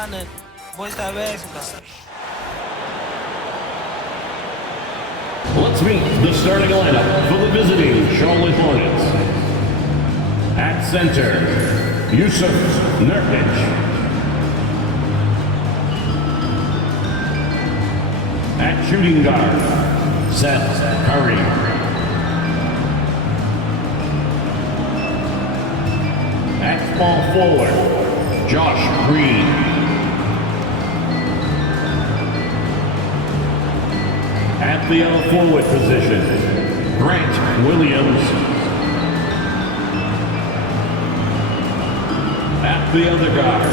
Tanner, vuelta a Vesca. Let's meet the starting lineup for the visiting Charlotte Hornets. At center, Yusuf Nurkic. At shooting guard, Seth Curry. At small forward, Josh Green. At the other forward position, Grant Williams. At the other guard,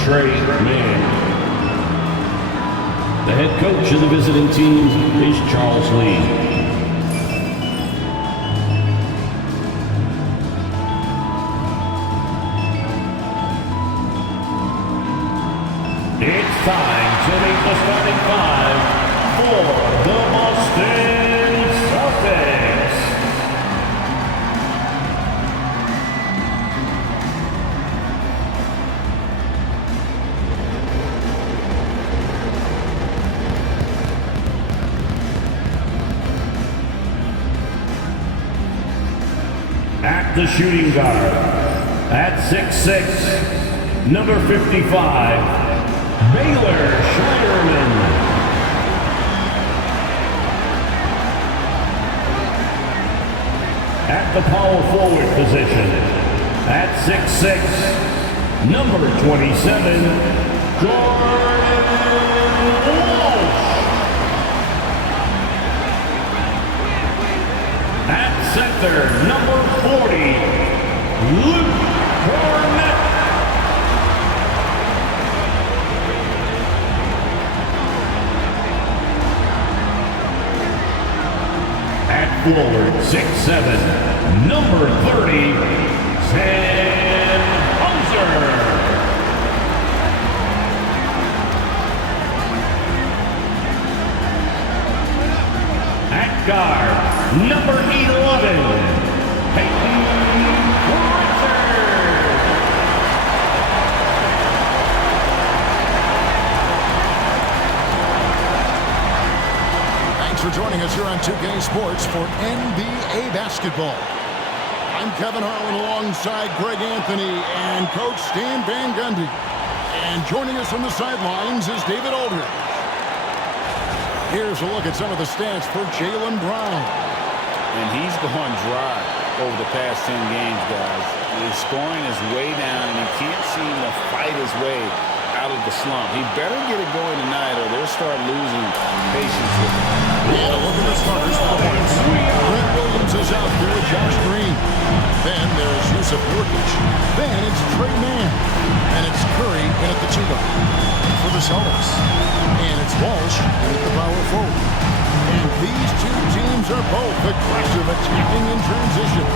Trey Mann. The head coach of the visiting team is Charles Lee. It's time to meet the starting five for the Boston Celtics. At the shooting guard, at 6'6", number 55, Baylor Schneiderman. At the power forward position, at 6'6", number 27, Jordan Walsh. At center, number 40, Luke Kornet. At forward, 6'7", number 30, Sam Hauser. At guard, number 11, Peyton Pritchard. Thanks for joining us here on 2K Sports for NBA basketball. I'm Kevin Harlan alongside Greg Anthony and Coach Stan Van Gundy. And joining us from the sidelines is David Aldridge. Here's a look at some of the stats for Jaylen Brown. And he's gone dry over the past 10 games, guys. His scoring is way down, and he can't seem to fight his way out of the slump. He better get it going tonight, or they'll start losing patience with him. And a look at the starters for the Hornets. Grant Williams is out there with Josh Green. Then there's Yusuf Nurkic. Then it's Trey Mann. And it's Curry in at the 2-guard for the Celtics. And it's Walsh in at the power forward. And these two teams are both aggressive, attacking in transition.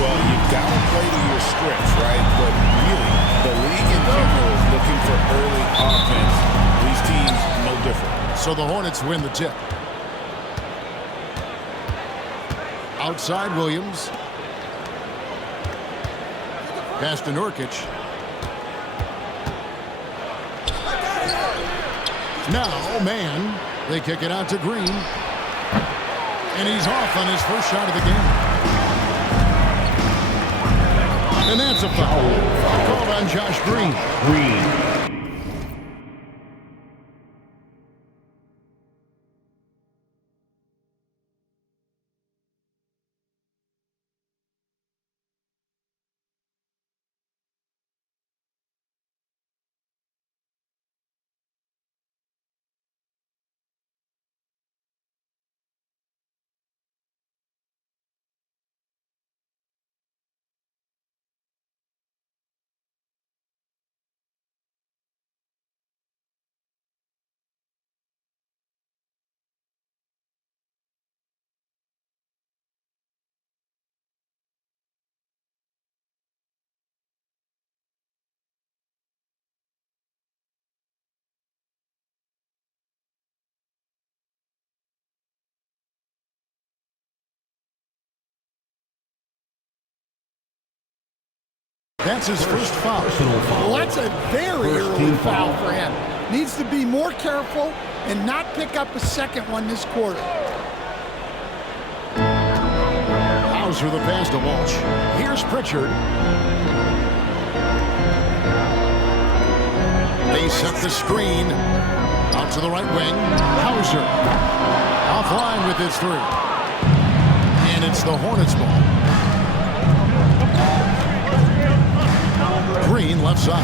Well, you've got to play to your strengths, right? But really, the league in general is looking for early offense. These teams, no different. So the Hornets win the tip. Outside Williams. Pass to Nurkic. Now, Mann. They kick it out to Green. And he's off on his first shot of the game. And that's a foul. Called on Josh Green. Green. That's his first foul. Well, that's a very early foul for him. Needs to be more careful and not pick up a second one this quarter. Hauser the pass to Walsh. Here's Pritchard. They set the screen. Out to the right wing. Hauser. Offline with his three. And it's the Hornets ball. Green left side.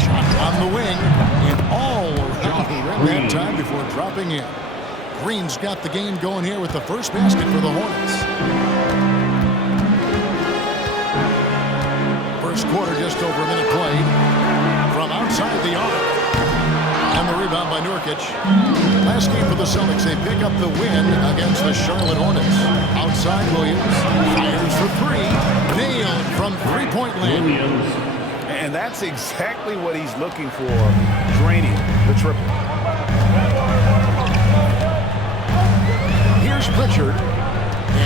Shot on the wing. And all around that time before dropping in. Green's got the game going here with the first basket for the Hornets. First quarter, just over a minute played. From outside the arc. And the rebound by Nurkic. Last game for the Celtics, they pick up the win against the Charlotte Hornets. Outside Williams. Fires for three. Nailed from three-point land. Williams. And that's exactly what he's looking for, draining the triple. Here's Pritchard,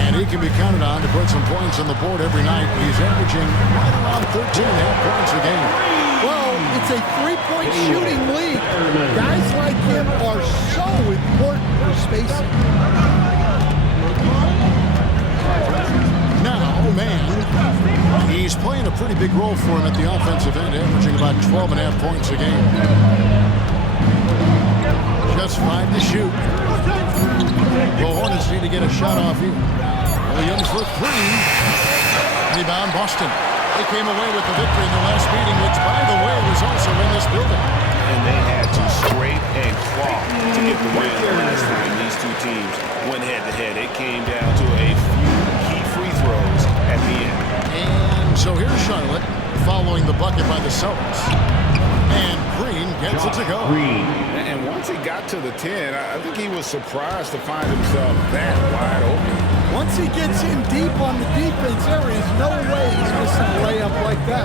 and he can be counted on to put some points on the board every night. He's averaging right around 13.5 points a game. Well, it's a three-point shooting league. Guys like him are so important for spacing. Now, man, he's playing a pretty big role for him at the offensive end, averaging about 12.5 points a game. Just 5 to shoot. The Hornets need to get a shot off here. Williams for three. Rebound Boston. They came away with the victory in the last meeting, which, by the way, was also in this building. And they had to scrape and claw to get the win the last time these two teams went head-to-head. It came down to a few key free throws at the end. And so here's Charlotte following the bucket by the Celtics. And Green gets it to go. Green. And once he got to the 10, I think he was surprised to find himself that wide open. Once he gets in deep on the defense, there is no way he's missing a layup like that.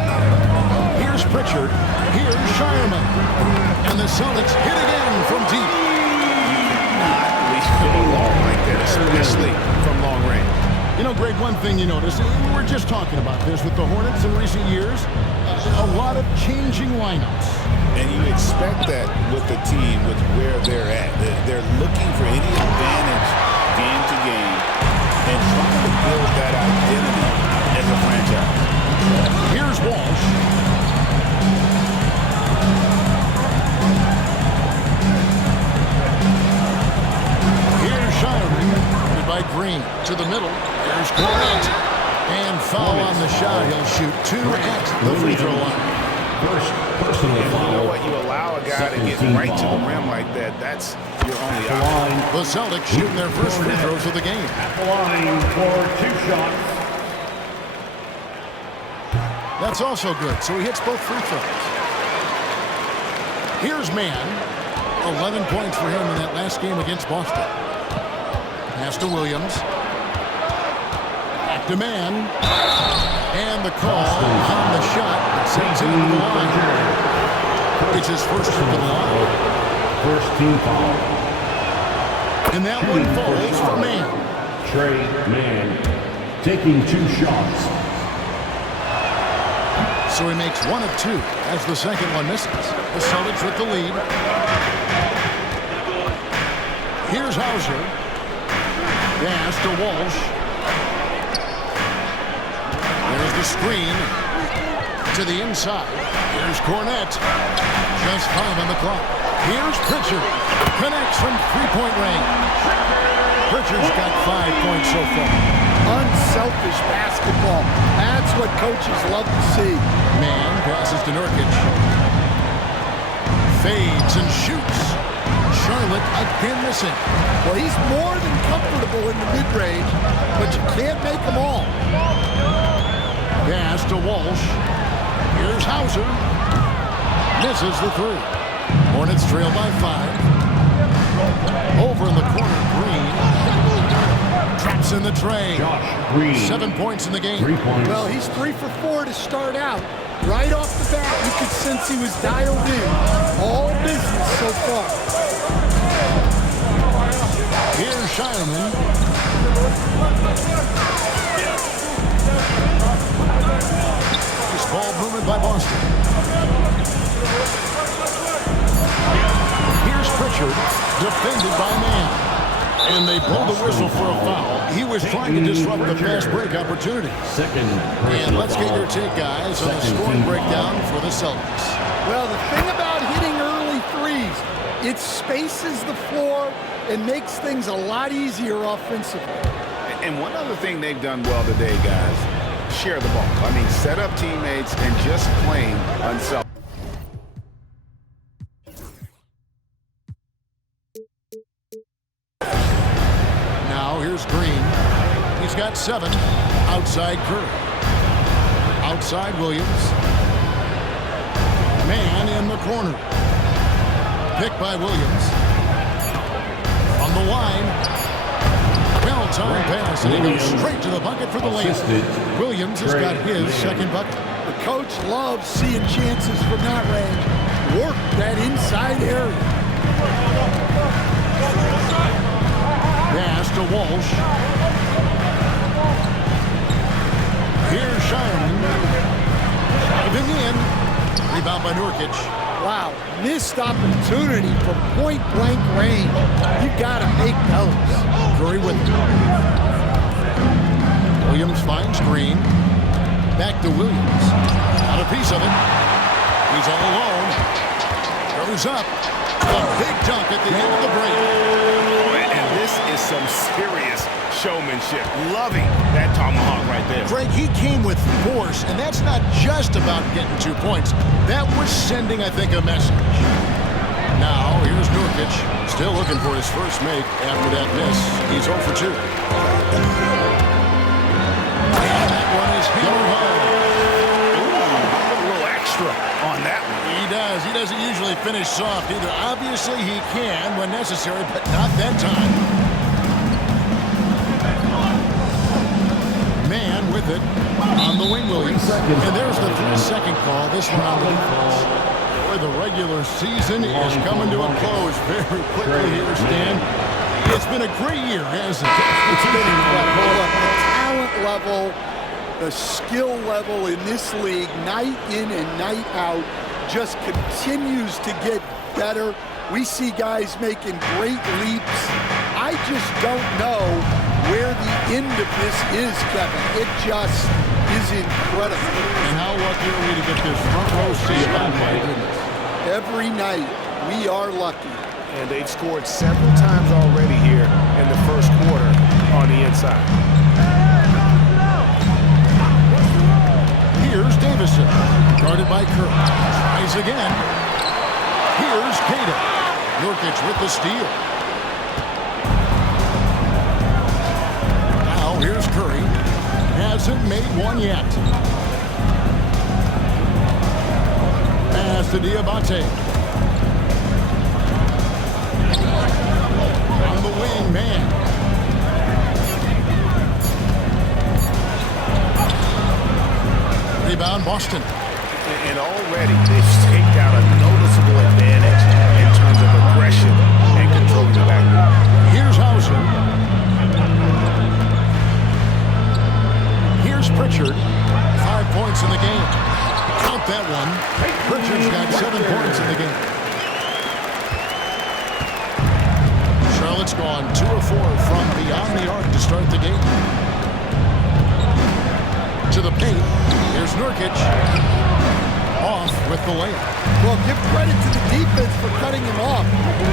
Here's Pritchard. Here's Shireman. And the Celtics hit again from deep. Not leave him alone like that, especially from long range. You know, Greg, one thing you notice, we're just talking about this with the Hornets in recent years, a lot of changing lineups. And you expect that with the team, with where they're at. They're looking for any advantage game to game and trying to build that identity as a franchise. Here's Walsh. Here's Shireman by Green to the middle. There's Cornette. And foul on the shot. He'll shoot two at the free throw line. First personal And you know foul. what? You allow a guy to get right to the rim like that, that's your only The option. line. The Celtics shooting their first free throws of the game. At the line for 2 shots. That's also good, so he hits both free throws. Here's Mann. 11 points for him in that last game against Boston. Pass to Williams. Back to Mann. And the call on the shot sends him to the line. It's his first trip to the line. First team foul. And that one falls for Mann. Trey Mann taking 2 shots. So he makes 1 of 2 as the second one misses. The Celtics with the lead. Here's Hauser. Pass to Walsh. There's the screen to the inside. Here's Cornette. Just 5 on the clock. Here's Pritchard. Connects from three-point range. Pritchard's got 5 points so far. Unselfish basketball. That's what coaches love to see. Mann passes to Nurkic. Fades and shoots. Charlotte again missing. Well, he's more than comfortable in the mid-range, but you can't make them all. Pass to Walsh. Here's Hauser. Misses the 3. Hornets trail by 5. Over in the corner, Green. Traps in the tray. Josh Green. 7 points in the game. 3 points. Well, he's 3 for 4 to start out. Right off the bat, you could sense he was dialed in. All business so far. Here's Shireman. movement by Boston. Here's Pritchard, defended by Mann. And they blow the whistle for a foul. He was trying to disrupt the fast break opportunity. And let's get your take, guys, on the scoring breakdown for the Celtics. Well, the thing about hitting early threes, it spaces the floor and makes things a lot easier offensively. And one other thing they've done well today, guys, share the ball. I mean, set up teammates and just plain unselfish. Now here's Green. He's got 7. Outside Curry. Outside Williams. Man in the corner. Picked by Williams. On the line. Well-timed pass, and he goes straight to the bucket for the layup. Williams has got his second bucket. The coach loves seeing chances from that range. Work that inside area. Pass to Walsh. Here's Shireman. Driving in. Rebound by Nurkic. Wow, missed opportunity from point-blank range. You've got to make those. Curry with it. Williams finds Green. Back to Williams. Got a piece of it. He's all alone. Goes up. A big dunk at the end of the break. And this is some serious showmanship. Loving that tomahawk right there. Greg, he came with force, and that's not just about getting 2 points. That was sending, I think, a message. Now, here's Nurkic, still looking for his first make after that miss. He's 0 for 2. And that one is hammered home. A little extra on that one. He does. He doesn't usually finish soft either. Obviously, he can when necessary, but not that time. Man with it on the wing, Williams. And there's the 3-second call. This one on the defense. Boy, the regular season is coming to a close very quickly here, Stan. It's been a great year, hasn't it? It's been incredible. Look, the talent level, the skill level in this league, night in and night out, just continues to get better. We see guys making great leaps. I just don't know where the end of this is, Kevin. It just is incredible. And how lucky are we to get this front row seat? Oh, my goodness. Every night, we are lucky. And they've scored several times already here in the first quarter on the inside. Here's Davison, guarded by Curry. Tries again. Here's Cato. Nurkic with the steal. Now here's Curry. Hasn't made one yet. Pass to Diabate. On the wing, man. Rebound, Boston. And already they've staked out a noticeable advantage in terms of aggression and controlling the backcourt. Here's Hauser. Here's Pritchard. 5 points in the game. Count that one. Pritchard's got 7 points in the game. Charlotte's gone 2 of 4 from beyond the arc to start the game. To the paint. Here's Nurkic. Off with the layup. Well, give credit to the defense for cutting him off.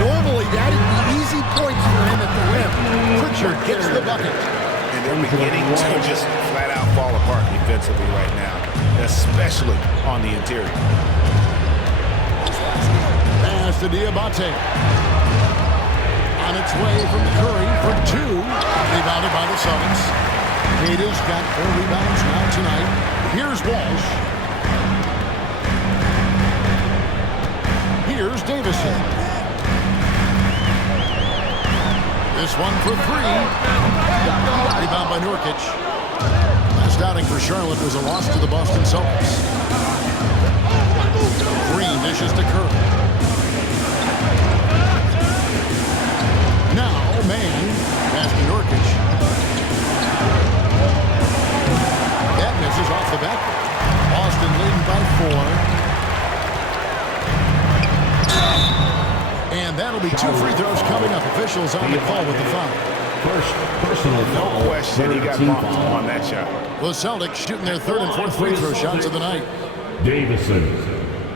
Normally, that'd be easy points for him at the rim. Pritchard gets the bucket. And they're beginning to just flat out fall apart defensively right now, especially on the interior. Pass to Diabate. On its way from Curry for 2. Rebounded by the Celtics. Cato's got 4 rebounds now tonight. Here's Walsh. Here's Davison. This one for 3. Rebound by Nurkic. Last outing for Charlotte was a loss to the Boston Celtics. Green dishes to Curry. Now, man, pass to Nurkic. That misses off the backboard. Boston leading by And that'll be 2 free throws coming up. Officials on the call with the foul. First personal foul. No question, he got bumped on that shot. The Celtics shooting their 3rd and 4th free throw shots of the night. Davison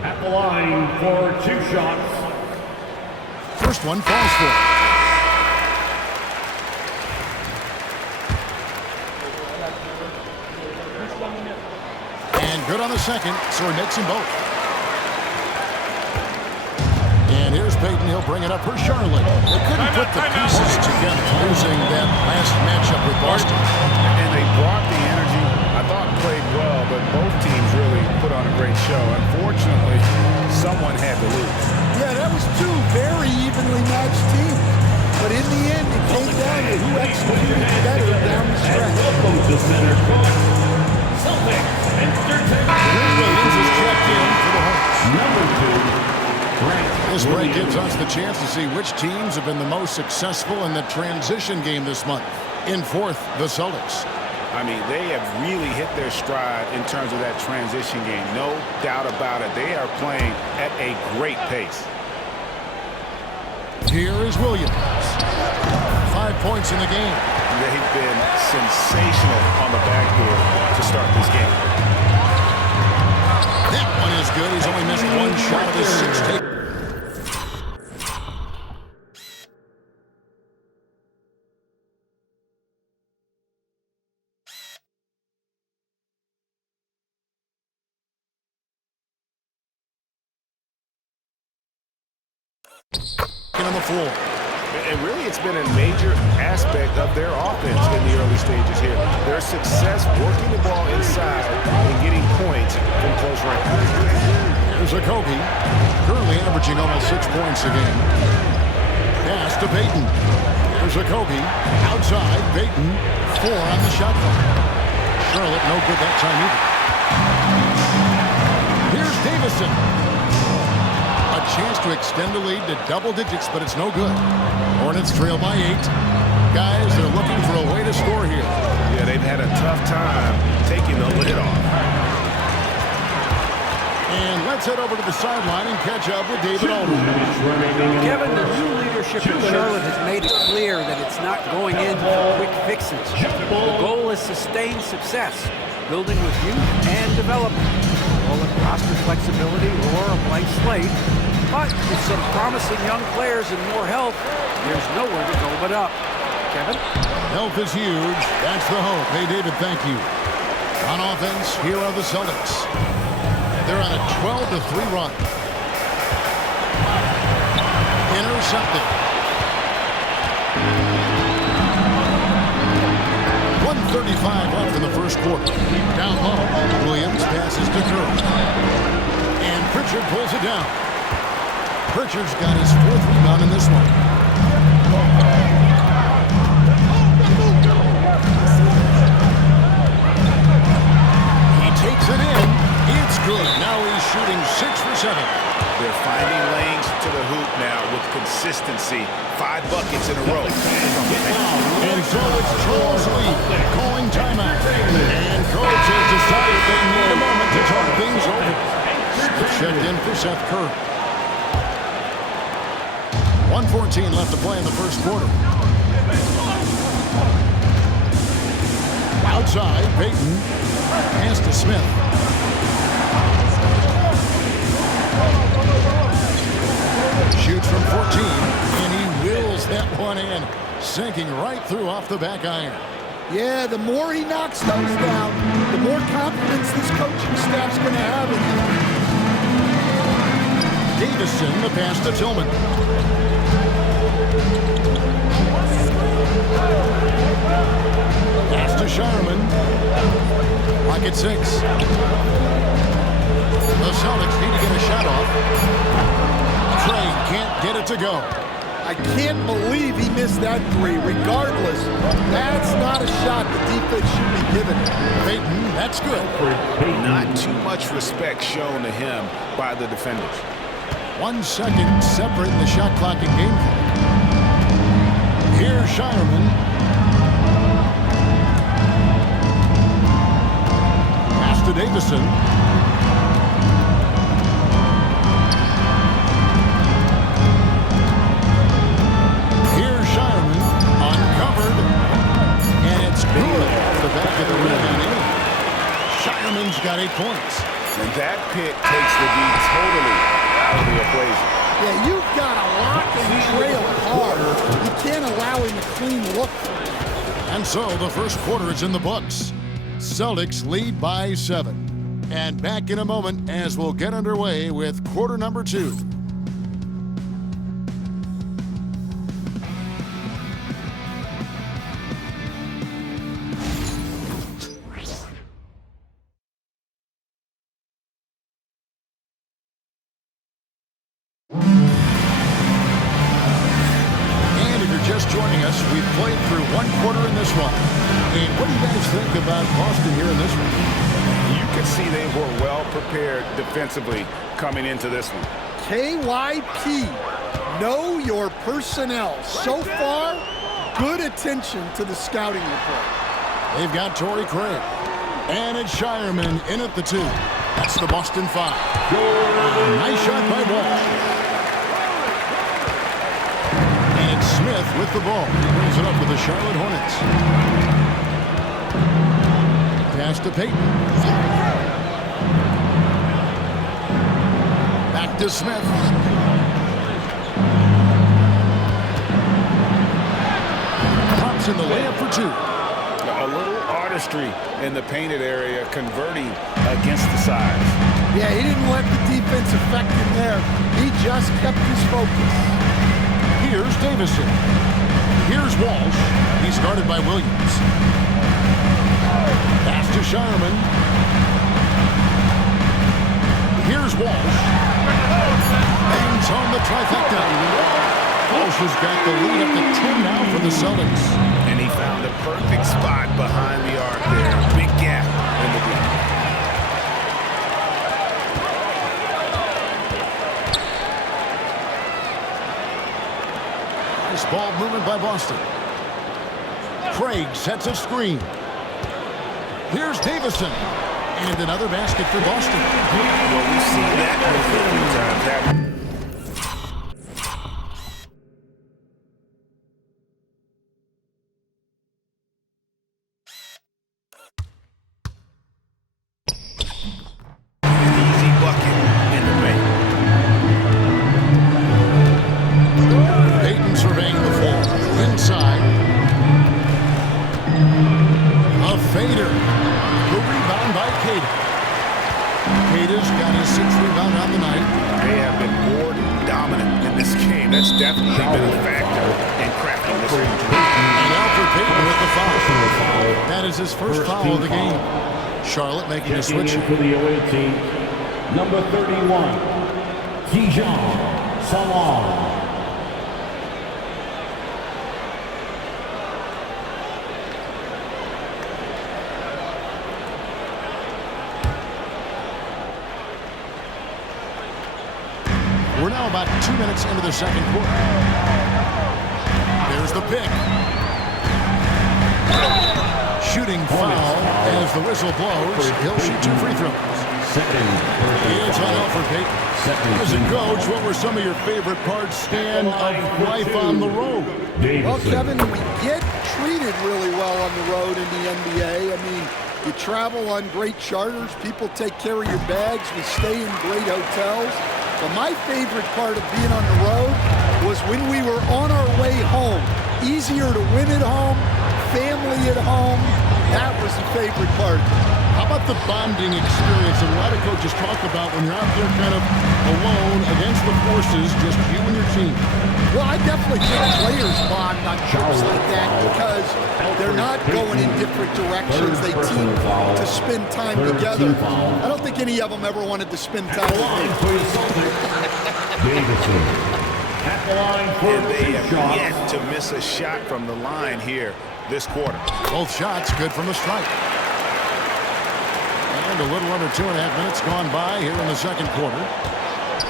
at the line for 2 shots. First one falls for. And good on the second, so he makes them both. And here's Payton. He'll bring it up for Charlotte. They couldn't put the pieces together using that last matchup with Boston. And they brought the energy. I thought played well, but both teams really put on a great show. Unfortunately, someone had to lose. Yeah, that was 2 very evenly matched teams. But in the end, it came down to who executed better down the stretch. Welcome to center court. Celtics entertainment. Williams is checked in for the Hawks. Number 2. This break gives us the chance to see which teams have been the most successful in the transition game this month. In 4th, the Celtics. I mean, they have really hit their stride in terms of that transition game. No doubt about it. They are playing at a great pace. Here is Williams. 5 points in the game. They've been sensational on the backboard to start this game. That one is good. He's only missed 1 shot of his 6 takes. On the floor. And really, it's been a major aspect of their offense in the early stages here. Their success working the ball inside and getting points from close range. Here's Okogie, currently averaging almost 6 points a game. Pass to Payton. Here's Okogie, outside. Payton, 4 on the shot clock. Charlotte, no good that time either. Here's Davison. A chance to extend the lead to double digits, but it's no good. Hornets trail by 8. Guys, they're looking for a way to score here. Yeah, they've had a tough time taking the lid off. And let's head over to the sideline and catch up with David Aldridge. Kevin, the new leadership in Charlotte has made it clear that it's not going in for quick fixes. The goal is sustained success, building with youth and development. Call it roster flexibility or a blank slate. But with some promising young players and more help, there's nowhere to go but up. Kevin? Help is huge. That's the hope. Hey, David, thank you. On offense, here are the Celtics. They're on a 12-3 run. Intercepted. 1:35 left in the first quarter. Down low. Williams passes to Curry. And Pritchard pulls it down. Pritchard's got his 4th rebound in this one. He takes it in. It's good. Now he's shooting 6 for 7. They're finding lanes to the hoop now with consistency. 5 buckets in a row. And so it's Charles Lee calling timeout. And coach has decided they need a moment to talk things over. Checked in for Seth Curry. 1:14 left to play in the first quarter. Outside, Payton. Pass to Smith. Shoots from 14, and he wills that one in, sinking right through off the back iron. Yeah, the more he knocks those down, the more confidence this coaching staff's going to have in him. Davison, the pass to Tillman. Pass to Shireman. Pocket 6. The Celtics need to get a shot off. Trey can't get it to go. I can't believe he missed that 3. Regardless, that's not a shot the defense should be giving him. Payton, that's good. Not too much respect shown to him by the defenders. 1 second separating the shot clock and game clock. Here's Shireman. Pass to Davison. 8 points. And that pick takes the D totally out of the equation. Yeah, you've got to lock and trail hard. You can't allow him a clean look. And so the first quarter is in the books. Celtics lead by 7. And back in a moment as we'll get underway with quarter number 2. Joining us, we've played through one quarter in this one. And what do you guys think about Boston here in this one? You can see they were well prepared defensively coming into this one. KYP, know your personnel. So far, good attention to the scouting report. They've got Torrey Craig. And it's Shireman in at the 2. That's the Boston 5. Nice shot by Walsh. Smith with the ball. He brings it up with the Charlotte Hornets. Pass to Payton. Back to Smith. Pops in the layup for 2. A little artistry in the painted area, converting against the size. Yeah, he didn't let the defense affect him there. He just kept his focus. Here's Davison. Here's Walsh. He's guarded by Williams. Pass to Shireman. Here's Walsh. Bangs on the trifecta. Walsh has got the lead up to 10 now for the Celtics. And he found a perfect spot behind the arc there. Big gap in the game. Ball movement by Boston. Craig sets a screen. Here's Davison. And another basket for Boston. Well, we've seen that move a few times. Easy bucket in the paint. Payton surveying the floor. Inside. A fader. The rebound by Queta. Queta's got his 6th rebound on the night. They have been more dominant in this game. That's definitely been a factor in crafting this game. And Alfred Payton with the foul. That is his first foul of the game. Charlotte making a switch. For the away team, number 31, Dijon Salon. We're now about 2 minutes into the second quarter. There's the pick. Shooting foul as the whistle blows. He'll shoot 2 free throws. He is on Alfred Payton. As a coach, what were some of your favorite parts, Stan, of life on the road? Well, Kevin, we get treated really well on the road in the NBA. I mean, you travel on great charters. People take care of your bags. We stay in great hotels. But my favorite part of being on the road was when we were on our way home. Easier to win at home, family at home. That was the favorite part. How about the bonding experience that a lot of coaches talk about when you're out there kind of alone against the forces, just you and your team? Well, I definitely think players bond on trips like that because they're not going in different directions. They team to spend time together. I don't think any of them ever wanted to spend time alone. Davison at the line for And they have shot. yet to miss a shot from the line here this quarter. Both shots good from the strike. And a little under 2.5 minutes gone by here in the second quarter.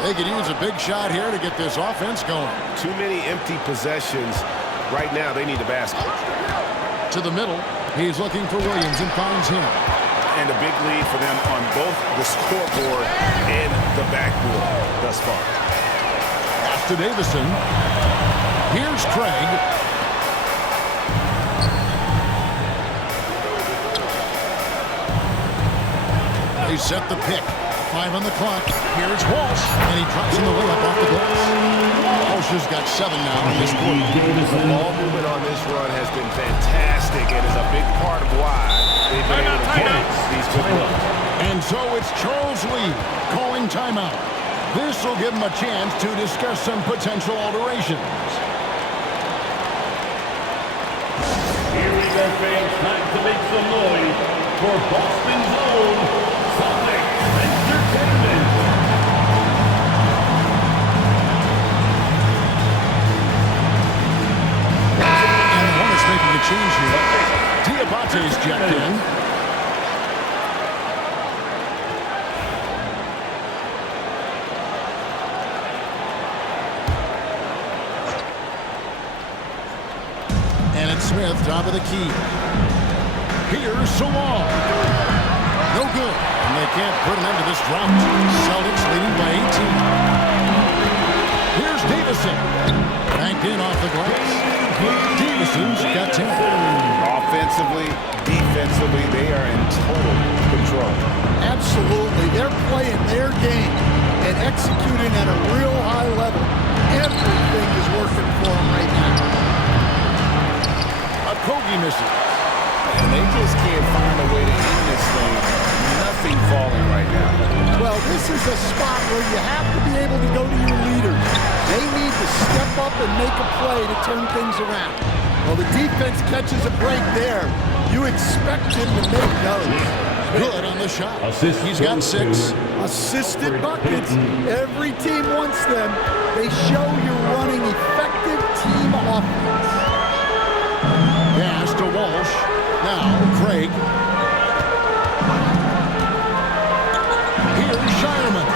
They could use a big shot here to get this offense going. Too many empty possessions. Right now, they need a basket. To the middle, he's looking for Williams and finds him. And a big lead for them on both the scoreboard and the backboard thus far. Pass to Davison. Here's Craig. They set the pick. 5 on the clock. Here's Walsh, and he drops in the layup off the glass. Walsh has got 7 now in this quarter. The ball movement on this run has been fantastic and is a big part of why they've been able to get these good looks. And so it's Charles Lee calling timeout. This will give him a chance to discuss some potential alterations. Here we go, fans. Time to make some noise for Boston's own Celtics Entertainment. And the Hornets making a change here. Diabate's checked in. And it's Smith, top of the key. Here's Sawal. No good. And they can't put an end to this drought. Celtics leading by 18. Here's Davison. Banked in off the glass. Davison's got 10. Offensively, defensively, they are in total control. Absolutely. They're playing their game and executing at a real high level. Everything is working for them right now. Kogi misses. And they just can't find a way to end this thing. Nothing falling right now. Well, this is a spot where you have to be able to go to your leaders. They need to step up and make a play to turn things around. Well, the defense catches a break there. You expect him to make those. Good on the shot. Assist. He's got 6. Assisted buckets. Every team wants them. They show you're running effective team offense. Pass to Walsh. Now Craig. Here's Shireman.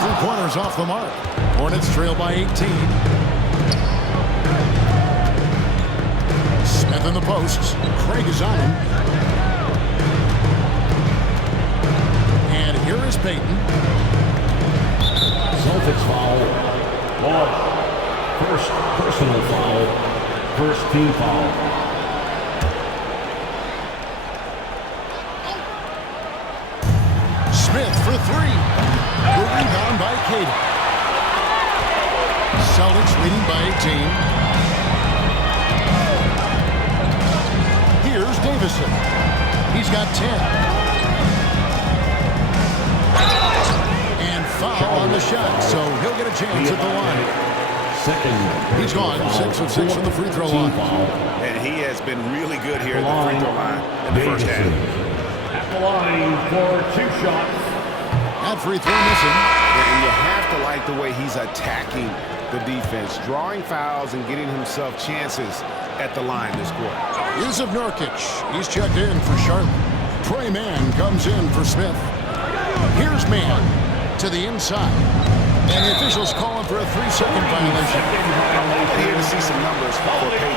3 pointers off the mark. Hornets trail by 18. Smith in the posts. Craig is on him. And here is Payton. Celtics foul. Walsh. First personal foul. First team foul. Smith for 3. The rebound by Caden. Celtics leading by 18. Here's Davison. He's got 10. And foul on the shot, so he'll get a chance at the line. He's gone 6 of 6 from the free throw line. And he has been really good here at the free throw line in the first half. At the line for 2 shots. That free throw missing. And you have to like the way he's attacking the defense, drawing fouls and getting himself chances at the line this quarter. Yusuf Nurkic. He's checked in for Charlotte. Trey Mann comes in for Smith. Here's Mann to the inside. And the officials calling for a 3-second violation. Here to see some numbers for Payton.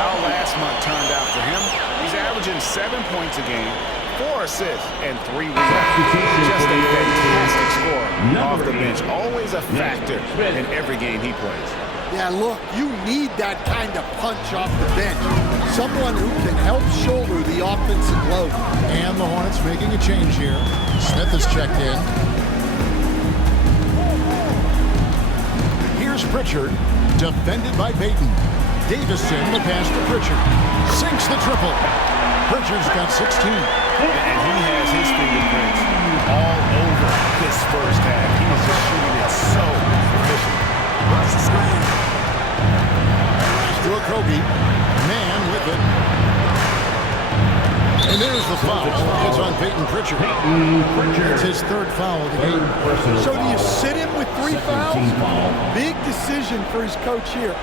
How last month turned out for him. He's averaging 7 points a game, 4 assists, and 3 rebounds. Just a fantastic scorer off the bench. Always a factor in every game he plays. Yeah, look, you need that kind of punch off the bench. Someone who can help shoulder the offensive load. And the Hornets making a change here. Smith is checked in. Here's Pritchard, defended by Payton. Davison, the pass to Pritchard. Sinks the triple. Pritchard's got 16. And he has his fingerprints all over this first half. He is just shooting it so efficient. Rush the screen. To Okogie. Man with it. And there's the foul. It's on Payton Pritchard. It's his 3rd foul of the game. So do you sit him with 3 fouls? Big decision for his coach here.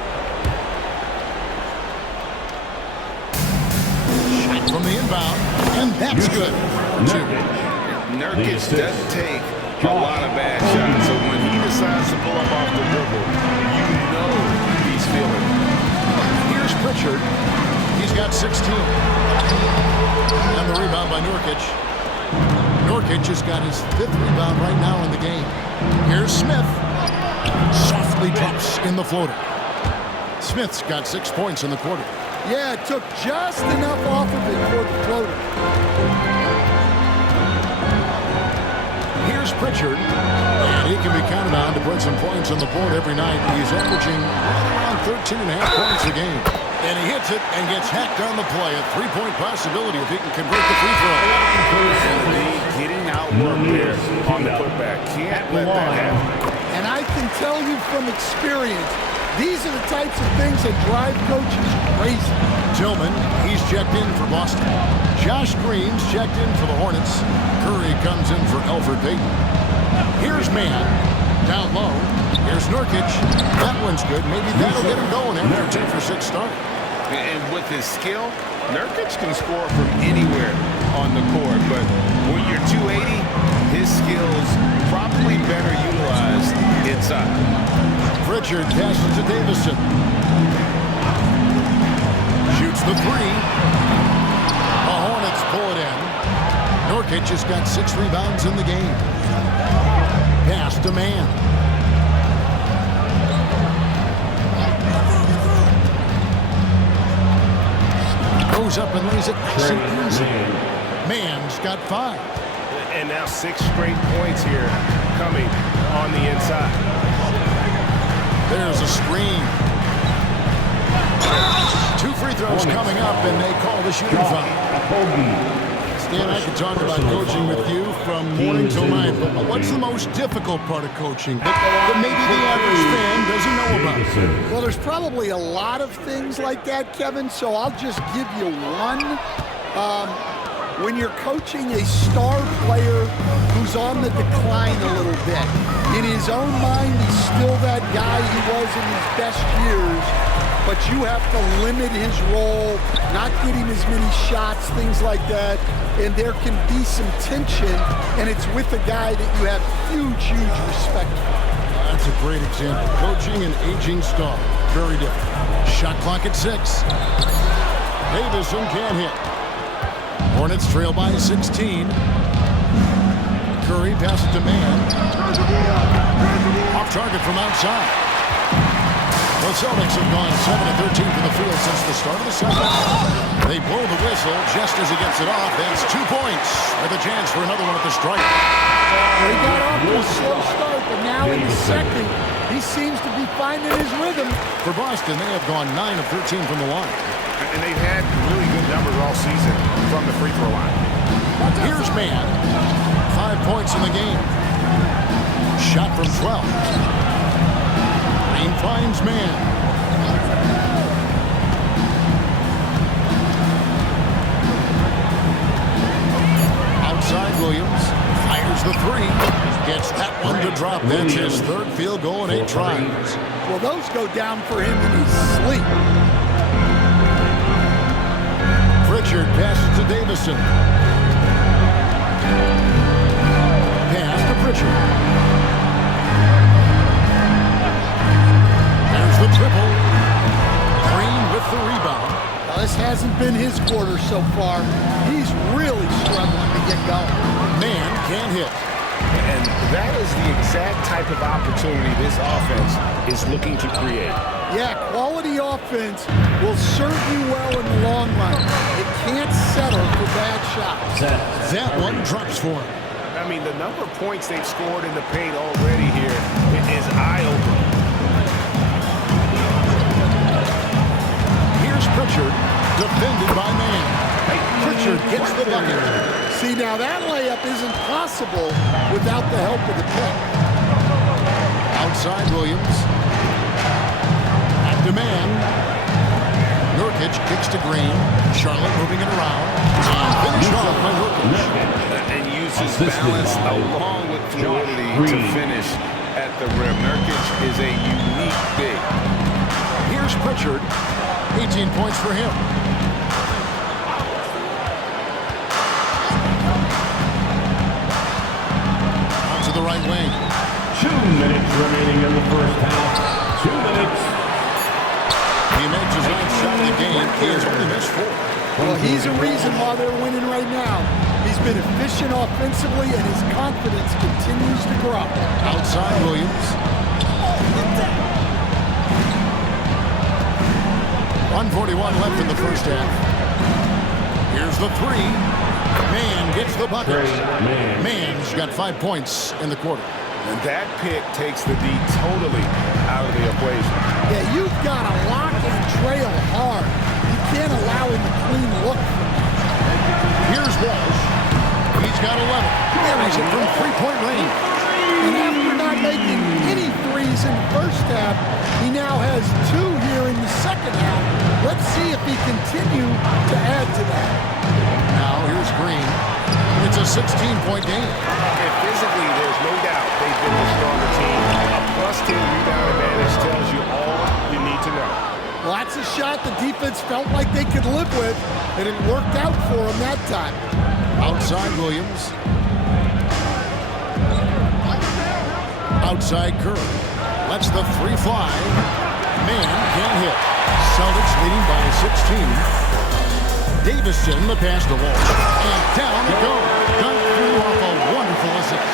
Shot from the inbound. And that's good. Nurkic doesn't take a lot of bad shots, so when he decides to pull up off the dribble, you know he's feeling it. Here's Pritchard. He's got 16. And the rebound by Nurkic. Nurkic has got his 5th rebound right now in the game. Here's Smith. Softly drops in the floater. Smith's got 6 points in the quarter. Yeah, it took just enough off of it for the floater. Pritchard. And he can be counted on to put some points on the board every night. He's averaging right around 13.5 points a game. And he hits it and gets hacked on the play. A three-point possibility if he can convert the free throw. Getting outworked there on the putback. Can't let that happen. And I can tell you from experience, these are the types of things that drive coaches crazy. Tillman, he's checked in for Boston. Josh Green's checked in for the Hornets. Curry comes in for Elfrid Payton. Here's Mann. Down low. Here's Nurkic. That one's good. Maybe that'll get him going after a 2-for-6 start. And with his skill, Nurkic can score from anywhere on the court. But when you're 280, his skills probably better utilized inside. Pritchard passes to Davison. Shoots the three. The Hornets pull it in. Nurkic has got 6 rebounds in the game. Pass to Mann. Goes up and lays it nice and easy. Mann's got 5. And now 6 straight points here coming on the inside. There's a screen. 2 free throws coming up, and they call the shooting foul. Stan, I could talk about coaching with you from morning till night, but what's the most difficult part of coaching that maybe the average fan doesn't know about? Well, there's probably a lot of things like that, Kevin, so I'll just give you one. When you're coaching a star player who's on the decline a little bit, in his own mind, he's still that guy he was in his best years, but you have to limit his role, not get him as many shots, things like that, and there can be some tension, and it's with a guy that you have huge respect for. That's a great example. Coaching an aging star. Very different. Shot clock at 6. Davison can't hit. Hornets trail by 16. Curry passes to Mann. Off target from outside. The Celtics have gone 7-13 from the field since the start of the second. They blow the whistle just as he gets it off. That's 2 points with a chance for another one at the stripe. He got off to a slow start, but now in the second, he seems to be finding his rhythm. For Boston, they have gone 9 of 13 from the line. And they've had really good numbers all season from the free throw line. Here's Mann. 5 points in the game. Shot from 12. Green finds Mann. Outside Williams. Fires the 3. Gets that one to drop. That's his 3rd field goal in 8 tries. Well, those go down for him in his sleep. Pritchard passes to Davison. Pass to Pritchard. There's the triple. Green with the rebound. Now, this hasn't been his quarter so far. He's really struggling to get going. Mann can't hit. And that is the exact type of opportunity this offense is looking to create. Yeah, quality offense will serve you well in the long run. It can't settle for bad shots. That one drops for him. I mean, the number of points they've scored in the paint already here is eye-opening. Here's Pritchard, defended by Mann. Pritchard gets the bucket. See, now that layup isn't possible without the help of the pick. Outside Williams. Back to Mann. Nurkic kicks to Green. Charlotte moving it around. And finished off by Nurkic. And uses balance along with fluidity to finish at the rim. Nurkic is a unique big. Here's Pritchard. 18 points for him. On to the right wing. 2 minutes remaining in the first half. 2 minutes. He makes his ninth shot of the game. He has only missed 4. Well, he's a reason why they're winning right now. He's been efficient offensively, and his confidence continues to grow. Outside Williams. 1:41 left in the first half. Here's the 3. Mann gets the bucket. Mann. Mann's got 5 points in the quarter. And that pick takes the D totally out of the equation. Yeah, you've got to lock and trail hard. You can't allow him to clean look. Here's Walsh. He's got 11. Carries it from three-point range. And after not making any threes in the first half, he now has 2 here in the second half. Let's see if he continue to add to that. Now here's Green. It's a 16-point game. And physically, there's no doubt they've been the stronger team. A +10 rebound advantage tells you all you need to know. Well, that's a shot the defense felt like they could live with, and it worked out for them that time. Outside Williams. Outside Curry. Lets the 3 fly. Mann can't hit. Celtics leading by 16. Davison, the pass to Walsh. And down it goes. Dunk through off a wonderful assist.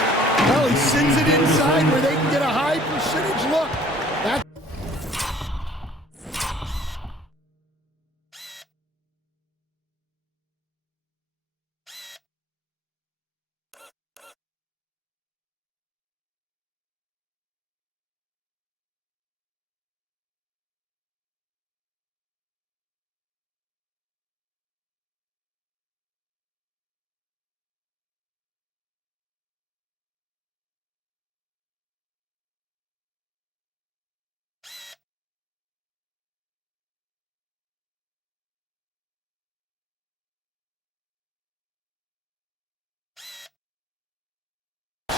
Well, he sends it inside where they can get a high percentage look. That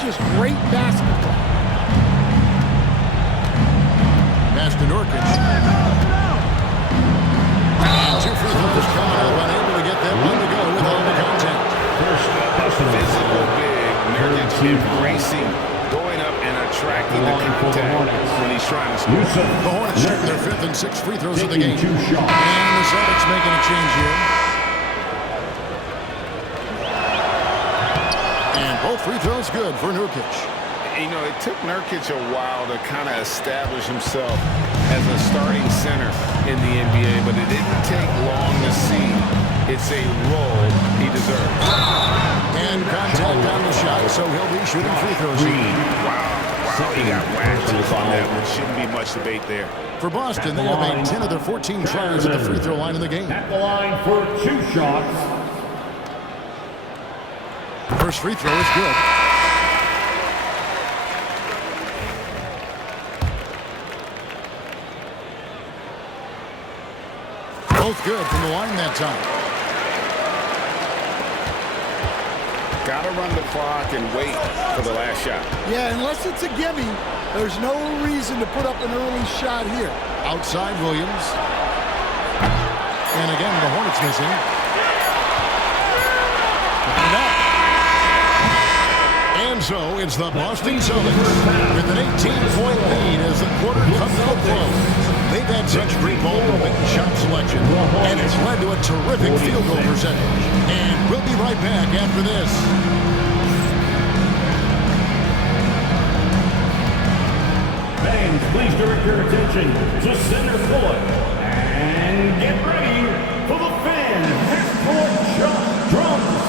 just great basketball. Pass to Nurkic. And 2 free throws coming up, unable to get that one to go with all the contact. Physical big, Nurkic embracing, going up and attracting the contact when he's trying to score. The Hornets shooting their 5th and 6th free throws of the game. Taking 2 shots. And the Celtics making a change here. And both free throws good for Nurkic. You know, it took Nurkic a while to kind of establish himself as a starting center in the NBA, but it didn't take long to see it's a role he deserves. And contact on the shot, so he'll be shooting free throws. Wow, he got whacked on that one. Shouldn't be much debate there. For Boston, they have made 10 of their 14 tries at the free throw line in the game. At the line for 2 shots. First free throw is good. Both good from the line that time. Got to run the clock and wait for the last shot. Yeah, unless it's a gimme, there's no reason to put up an early shot here. Outside Williams. And again, the Hornets missing. And so it's the Boston Celtics with an 18-point lead as the quarter comes to a close. They've had such great ball movement and shot selection, and it's led to a terrific field goal percentage. And we'll be right back after this. Fans, please direct your attention to center court and get ready for the fan half-court shot drums.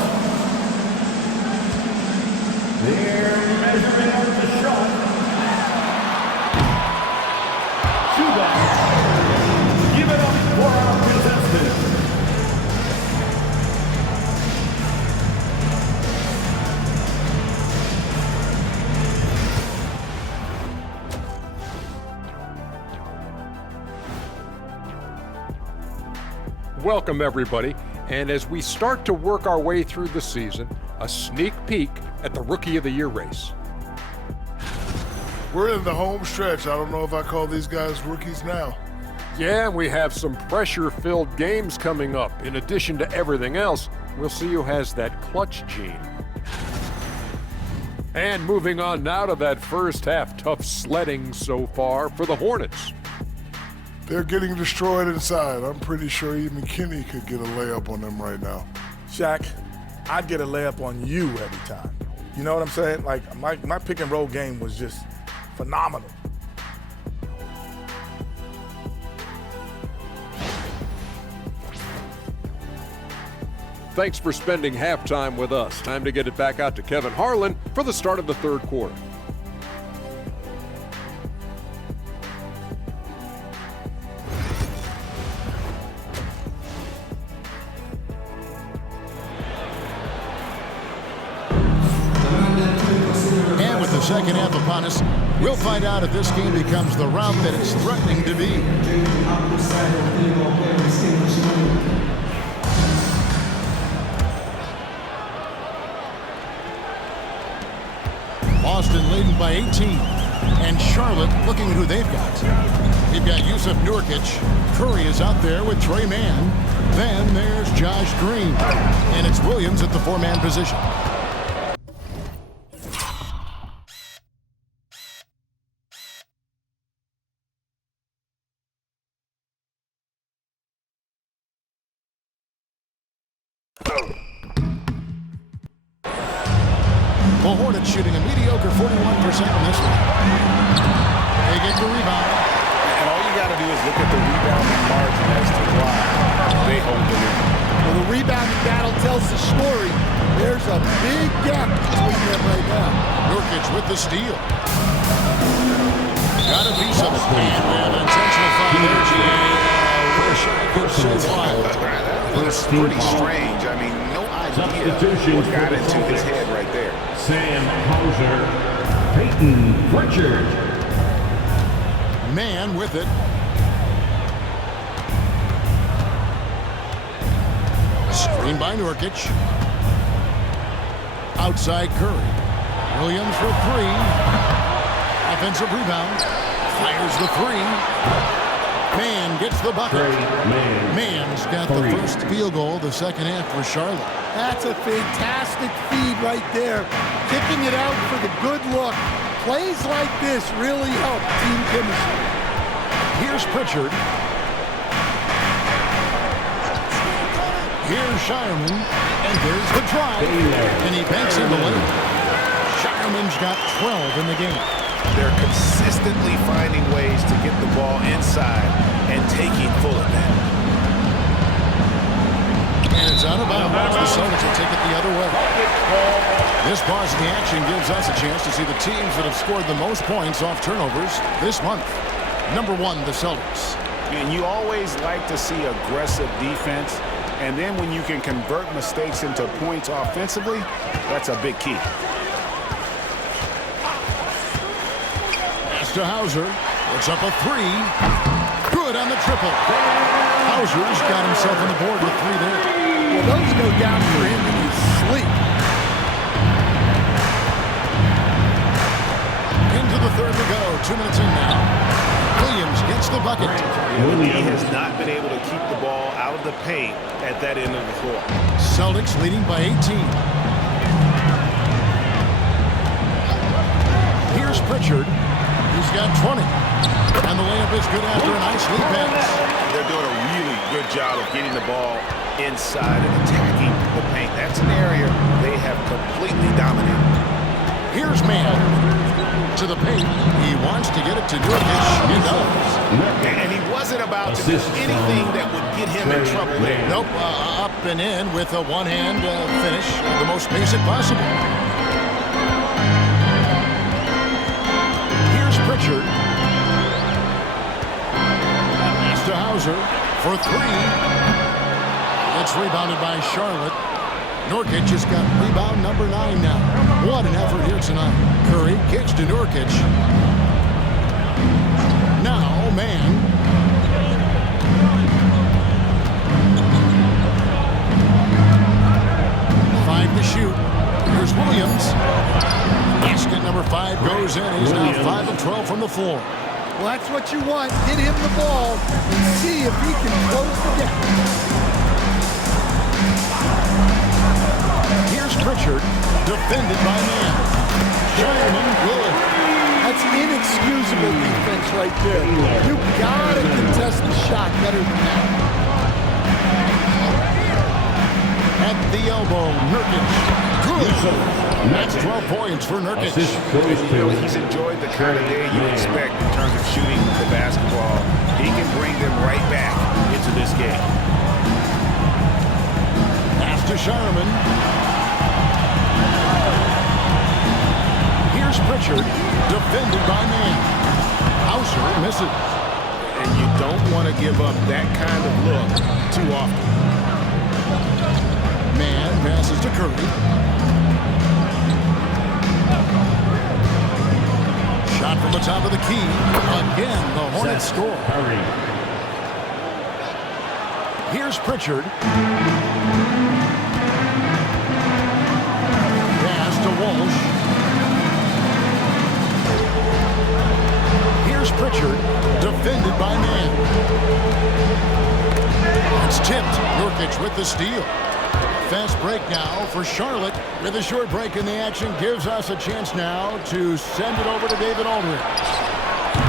They're measuring out the shot. Give it up for our contestants. Welcome, everybody. And as we start to work our way through the season, a sneak peek at the Rookie of the Year race. We're in the home stretch. I don't know if I call these guys rookies now. Yeah, we have some pressure-filled games coming up. In addition to everything else, we'll see who has that clutch gene. And moving on now to that first half, tough sledding so far for the Hornets. They're getting destroyed inside. I'm pretty sure even Kenny could get a layup on them right now. Shaq, I'd get a layup on you every time. You know what I'm saying? Like, my pick and roll game was just phenomenal. thanks for spending halftime with us. Time to get it back out to Kevin Harlan for the start of the third quarter. And with the second half upon us, we'll find out if this game becomes the route that it's threatening to be. Boston leading by 18. And Charlotte looking at who they've got. They've got Yusuf Nurkic. Curry is out there with Trey Mann. Then there's Josh Green. And it's Williams at the four-man position. The Hornets shooting a mediocre 41% in this one. They get the rebound. And all you got to do is look at the rebounding margin as to why they hold the lead. Well, the rebounding battle tells the story. There's a big gap between them right now. Nurkic with the steal. Got a piece of it. And an intentional foul there. That's pretty strange. I mean, no idea what got into his head right there. Sam Hauser, Peyton Pritchard. Man with it. Screen by Nurkic. Outside Curry. Williams for three. Offensive rebound. Fires the three. Mann gets the bucket. Mann's got the first field goal of the second half for Charlotte. That's a fantastic feed right there. Kicking it out for the good look. Plays like this really help team chemistry. Here's Pritchard. Here's Shireman. And there's the drive. And he banks in the lane. Shireman's got 12 in the game. They're consistently finding ways to get the ball inside and taking full advantage. And it's out of bounds. The Celtics will take it the other way. This pause in the action gives us a chance to see the teams that have scored the most points off turnovers this month. Number one, the Celtics. And you always like to see aggressive defense. And then when you can convert mistakes into points offensively, that's a big key. To Hauser. Puts up a three. Good on the triple. Hauser's got himself on the board with three there. Well, those go down for him in his sleep. Into the third to go. 2 minutes in now. Williams gets the bucket. He has not been able to keep the ball out of the paint at that end of the floor. Celtics leading by 18. Here's Pritchard. He's got 20. And the layup is good after a nice lead pass. They're doing a really good job of getting the ball inside and attacking the paint. That's an area they have completely dominated. Here's Mann. To the paint. He wants to get it to Nurkic. He does. And he wasn't about to do anything that would get him in trouble there. Nope. Up and in with a one-hand finish. The most basic possible. Pritchard. Pass to Hauser for three. It's rebounded by Charlotte. Nurkic has got rebound number 9 now. What an effort here tonight. Curry kicks to Nurkic. Now, Mann. Five to shoot. Here's Williams. Basket number 5 goes in. He's now 5 of 12 from the floor. Well, that's what you want. Get him the ball and see if he can close the gap. Here's Pritchard, defended by Mann. Shireman good. That's inexcusable defense right there. You gotta contest the shot better than that. At the elbow, Nurkic. Good. That's 12 points for Nurkic. He's enjoyed the kind of day you expect in terms of shooting the basketball. He can bring them right back into this game. Pass to to Shireman. Here's Pritchard, defended by Mann. Hauser misses. And you don't want to give up that kind of look too often. Mann passes to Curry. Shot from the top of the key. Again, the Hornets score. Here's Pritchard. Pass to Walsh. Here's Pritchard, defended by Mann. It's tipped. Nurkic with the steal. Fast break now for Charlotte. With a short break in the action, gives us a chance now to send it over to David Aldridge.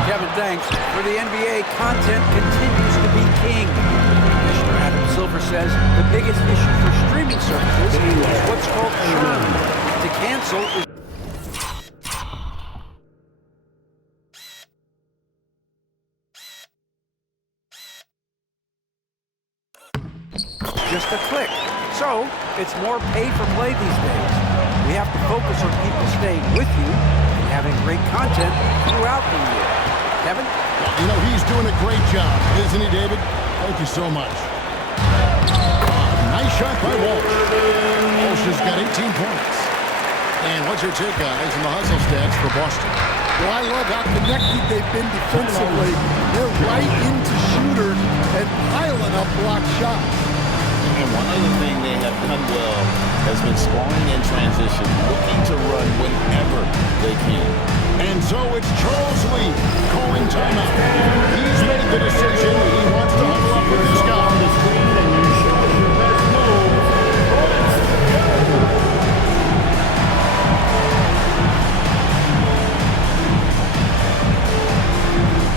Kevin, thanks. For the NBA, content continues to be king. Commissioner Adam Silver says the biggest issue for streaming services is what's called churn. To cancel is just a click. So, it's more pay for play these days. We have to focus on people staying with you and having great content throughout the year. Kevin? You know, he's doing a great job, isn't he, David? Thank you so much. Nice shot by Walsh. Walsh has got 18 points. And what's your take, guys, on the hustle stats for Boston? Well, I love how connected they've been defensively. They're right into shooters and piling up block shots. And one other thing they have done well has been scoring in transition, looking to run whenever they can. And so it's Charles Lee calling timeout. He's made the decision. He wants to huddle up with his guy.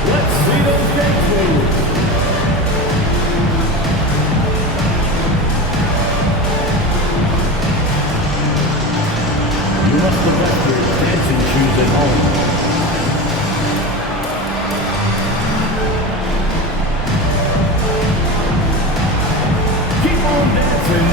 Let's see those games move. You must have left your dancing shoes at home. Keep on dancing.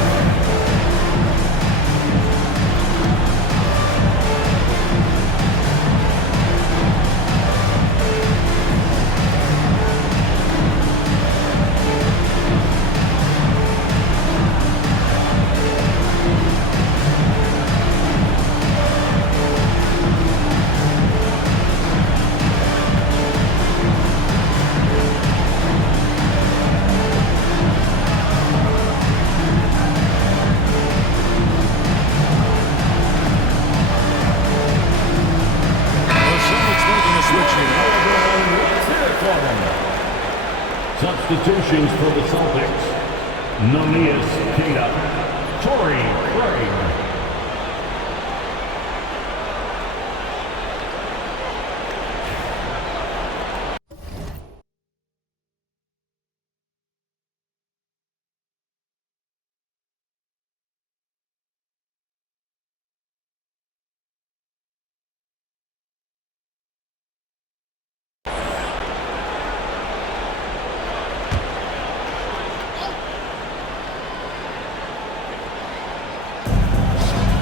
Substitutions for the Celtics. Nonias Keita, Torrey Craig.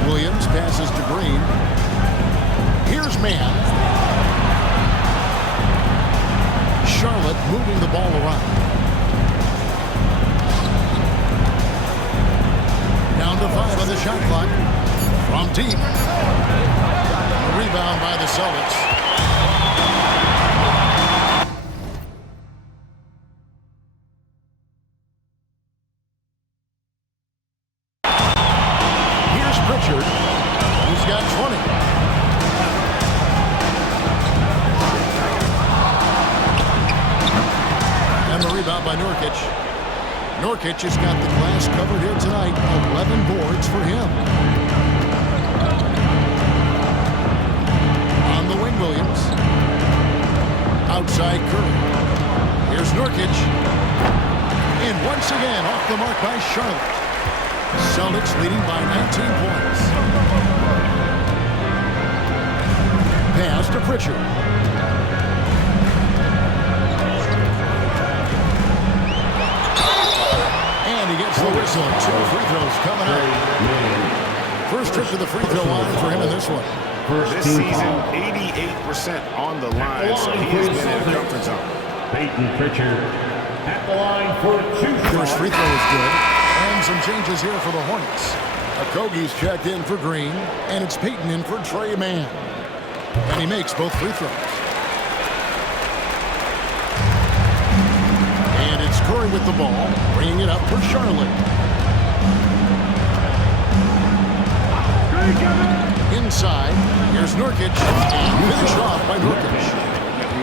Williams passes to Green. Here's Mann. Charlotte moving the ball around. Down to 5 on the shot clock. From deep. A rebound by the Celtics. Pritchard, who's got 20. And the rebound by Nurkic. Nurkic has got the glass covered here tonight. 11 boards for him. On the wing, Williams. Outside Curry. Here's Nurkic. And once again, off the mark by Charlotte. Celtics leading by 19 points. Pass to Pritchard. And he gets the whistle. Excellent. 2 free throws coming up. First trip to the free throw line for him in this one. This season, 88% on the line, so he has been in a comfort zone. Peyton Pritchard at the line for 2 First free throw is good. And some changes here for the Hornets. Okogie's checked in for Green, and it's Peyton in for Tre Mann. And he makes both free throws. And it's Curry with the ball, bringing it up for Charlotte. Inside, here's Nurkic, and finish off by Nurkic.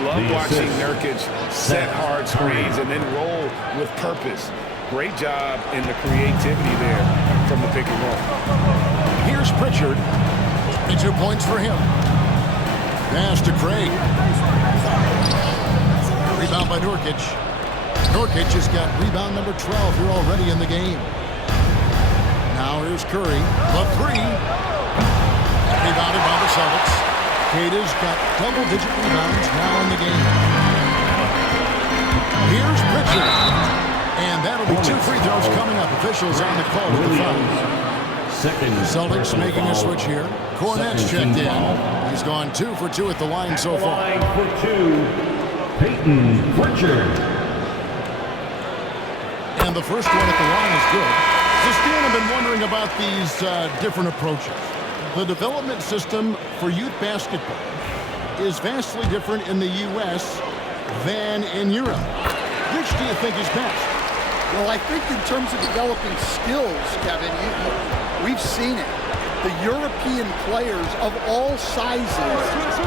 Love watching Nurkic set hard screens and then roll with purpose. Great job in the creativity there from the pick and roll. Here's Pritchard, and 2 points for him. Pass to Craig. Rebound by Nurkic. Nurkic has got rebound number 12 here already in the game. Now here's Curry, the 3. Rebounded by the Celtics. Kata's got double-digit rebounds now in the game. Here's Pritchard. And that'll be 2 free throws coming up. Officials on the call with the foul. Celtics making a switch here. Cornet's checked in. He's gone 2 for 2 at the line so far. Line for 2, Peyton Pritchard. And the first one at the line is good. So Stan, I've been wondering about these different approaches. The development system for youth basketball is vastly different in the U.S. than in Europe. Which do you think is best? Well, I think in terms of developing skills, Kevin, we've seen it. The European players of all sizes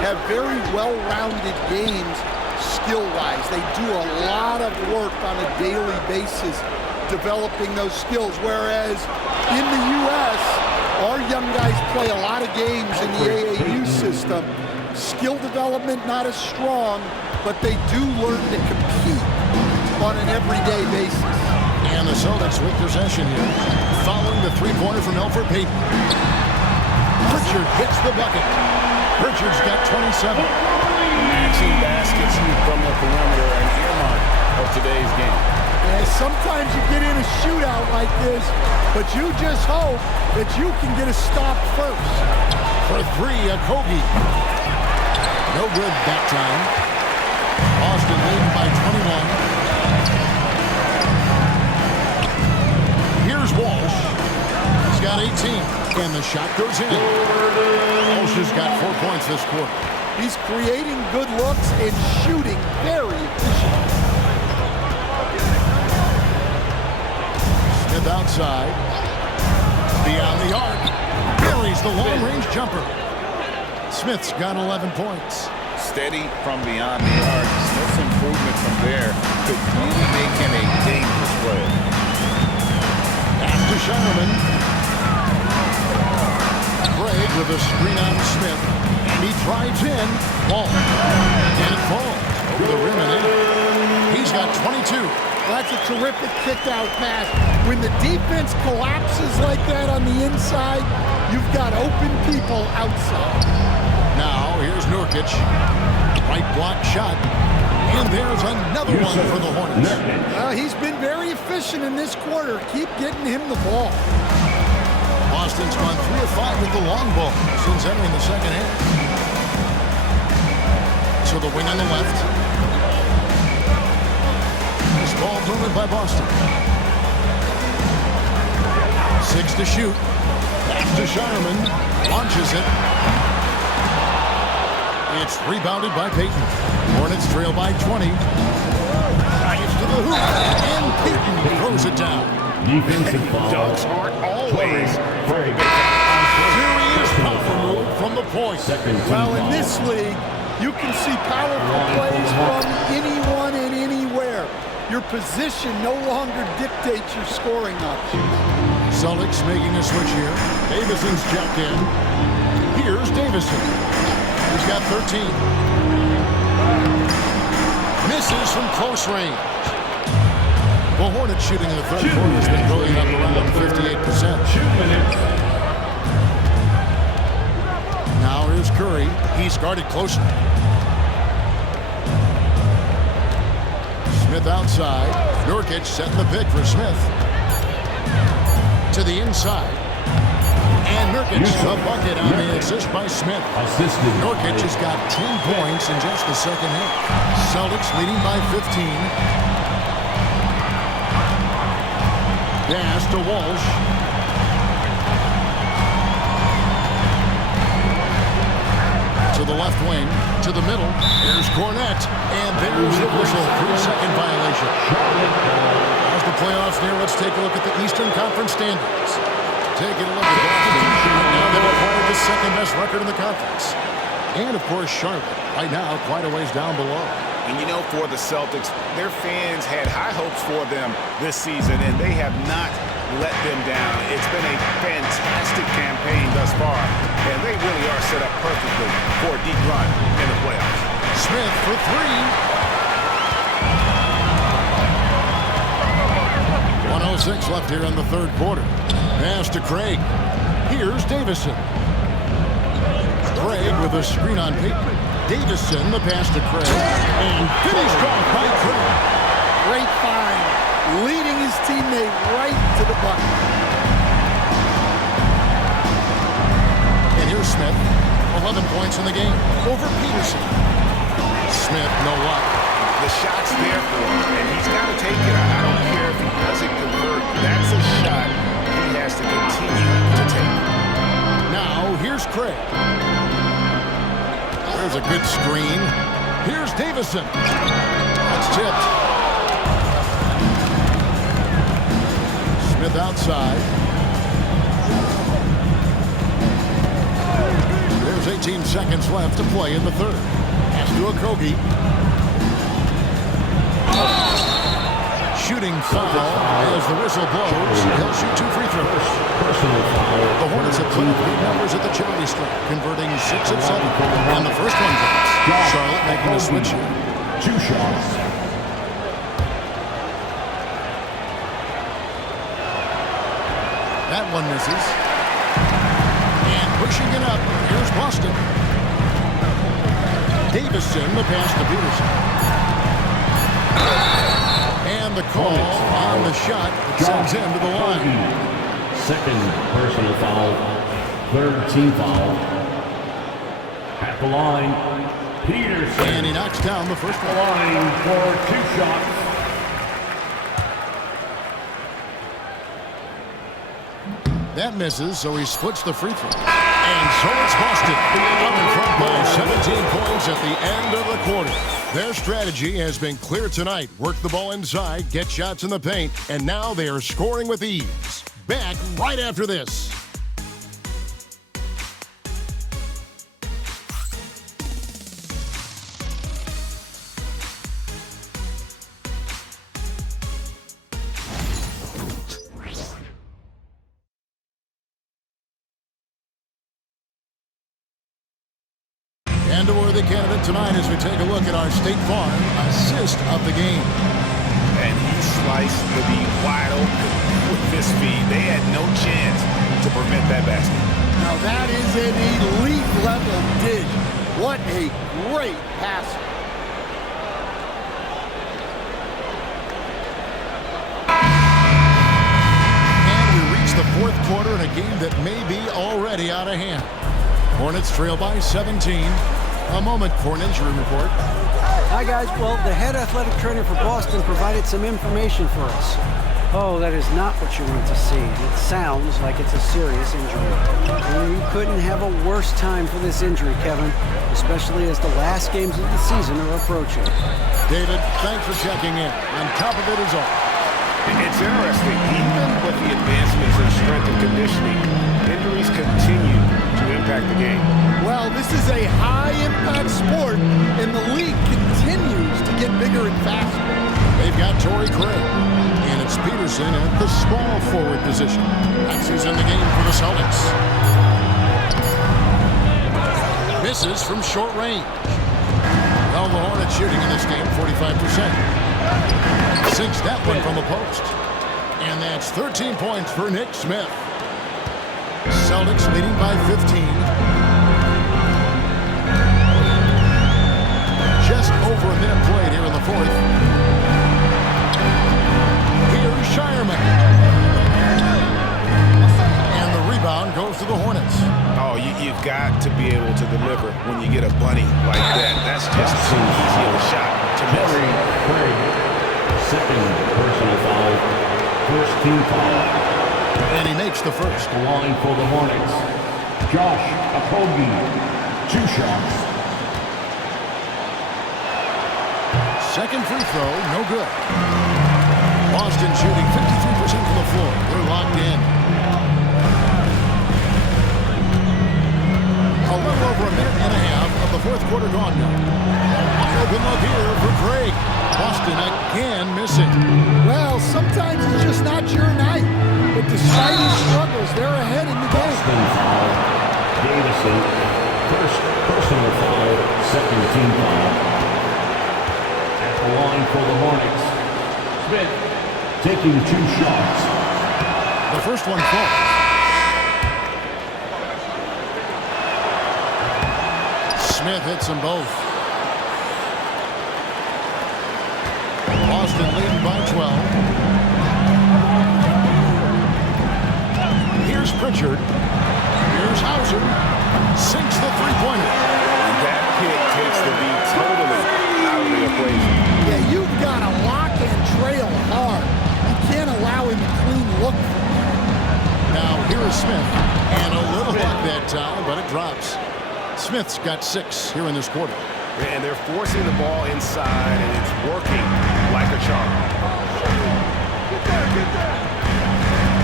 have very well-rounded games skill-wise. They do a lot of work on a daily basis developing those skills, whereas in the U.S., our young guys play a lot of games in the AAU system. Skill development not as strong, but they do learn to compete on an everyday basis. And the Celtics with possession here, following the 3-pointer from Elfrid Payton. Pritchard hits the bucket. Pritchard's got 27. Matching baskets from the perimeter, an earmark of today's game. And sometimes you get in a shootout like this, but you just hope that you can get a stop first. For 3, Okogie. No good that time. Boston leading by 21. Here's Walsh. He's got 18, and the shot goes in. Walsh has got 4 points this quarter. He's creating good looks and shooting very efficiently. Smith outside. Beyond the arc. Buries the long-range jumper. Smith's got 11 points. Steady from beyond the arc. Smith's improvement from there could really make him a dangerous player. After Shinerman. Craig with a screen on Smith. And he drives in. Ball. And it falls. Over the rim and in. He's got 22. That's a terrific kick-out pass. When the defense collapses like that on the inside, you've got open people outside. Now, here's Nurkic. Right block shot. And there's another one for the Hornets. He's been very efficient in this quarter. Keep getting him the ball. Boston's gone 3 of 5 with the long ball since entering the second half. So the wing on the left. This ball moved by Boston. 6 to shoot. After Shinerman launches it. It's rebounded by Payton. Hornets trail by 20. Drives to the hoop. And Payton throws it down. Defensive foul. Dunks aren't always very big. Serious power move from the point. Well, in this league, you can see powerful plays from anyone and anywhere. Your position no longer dictates your scoring options. Celtics making a switch here. Davison's checked in. Here's Davison. He's got 13. Misses from close range. The Hornets shooting in the third quarter has been going up around 58%. Now here's Curry. He's guarded closely. Smith outside. Nurkic setting the pick for Smith. To the inside. And Nurkic, a bucket on the assist by Smith. Nurkic has got 10 points in just the second half. Celtics leading by 15. Pass to Walsh. To the left wing, to the middle. Here's Cornette, and there's the whistle. 3-second violation. As the playoffs near, let's take a look at the Eastern Conference standings. Taking a look at Boston. Now they've acquired the second-best record in the conference. And, of course, Charlotte, right now, quite a ways down below. And you know, for the Celtics, their fans had high hopes for them this season, and they have not let them down. It's been a fantastic campaign thus far, and they really are set up perfectly for a deep run in the playoffs. Smith for three. 1:06 left here in the third quarter. Pass to Craig. Here's Davison. Craig with a screen on Peyton. Davison, the pass to Craig. And finished off by Craig. Great find. Leading his teammate right to the bucket. And here's Smith. 11 points in the game over Peterson. Smith, no luck. The shot's there for him, and he's got to take it. I don't care if he doesn't convert. That's a shot he has to continue to take. Now, here's Craig. There's a good screen. Here's Davison. That's tipped. Smith outside. There's 18 seconds left to play in the third. Pass to Okogie. Shooting foul as the whistle blows. He'll shoot 2 free throws. The Hornets have put up big numbers at the charity stripe, converting 6 of 7. And the first one drops. Charlotte making a switch here. 2 shots. That one misses. And pushing it up, here's Boston. Davison, the pass to Peterson. And the call on the shot that sends him to the line. Second personal foul. Third team foul. At the line, Peterson. And he knocks down the first one. Line for 2 shots. That misses, so he splits the free throw. And so it's Boston up in front by 17 points at the end of the quarter. Their strategy has been clear tonight. Work the ball inside, get shots in the paint, and now they are scoring with ease. Back right after this. And a worthy candidate tonight as we take a look at our State Farm assist of the game. And he sliced the beat wide open with this feed. They had no chance to prevent that basket. Now that is an elite level dish. What a great passer. And we reach the fourth quarter in a game that may be already out of hand. Hornets trail by 17. A moment for an injury report. Hi, guys. Well, the head athletic trainer for Boston provided some information for us. Oh, that is not what you want to see. It sounds like it's a serious injury. And you couldn't have a worse time for this injury, Kevin, especially as the last games of the season are approaching. David, thanks for checking in. On top of it is all. It's interesting. Even with the advancements in strength and conditioning, injuries continue to impact the game. Well, this is a high-impact sport, and the league continues to get bigger and faster. They've got Torrey Craig, and it's Peterson at the small forward position. Maxey's in the game for the Celtics. Misses from short range. Well, the Hornets shooting in this game 45%. Sinks that one from the post. And that's 13 points for Nick Smith. Celtics leading by 15. Just over a minute played here in the fourth. Here's Shireman. You've got to be able to deliver when you get a bunny like that. That's just too easy of a shot to miss. Craig, second personal foul, first team foul. And he makes the first. The line for the Hornets, Josh Okogie, 2 shots. Second free throw, no good. Boston shooting 53% from the floor. They're locked in. A little over a minute and a half of the fourth quarter gone now. Wide open look here for Craig. Boston again missing. Well, sometimes it's just not your night. But despite his struggles, they're ahead in the game. Boston foul, Davison, first personal foul, second team foul. At the line for the Hornets, Smith taking 2 shots. The first one falls. Smith hits them both. Boston leading by 12. Here's Pritchard. Here's Hauser. Sinks the three-pointer. And that kick takes the lead totally out of the equation. Yeah, you've got to lock and trail hard. You can't allow him a clean look. Now here is Smith. And a little luck that time, but it drops. Smith's got 6 here in this quarter. And they're forcing the ball inside, and it's working like a charm.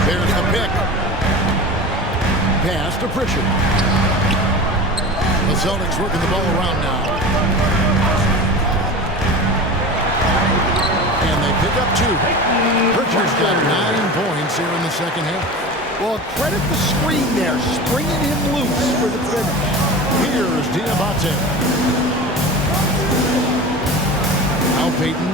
There's the pick. Pass to Pritchard. The Celtics working the ball around now. And they pick up 2. Pritchard's got 9 points here in the second half. Well, credit the screen there, springing him loose for the finish. Here's Diabate. Now Payton.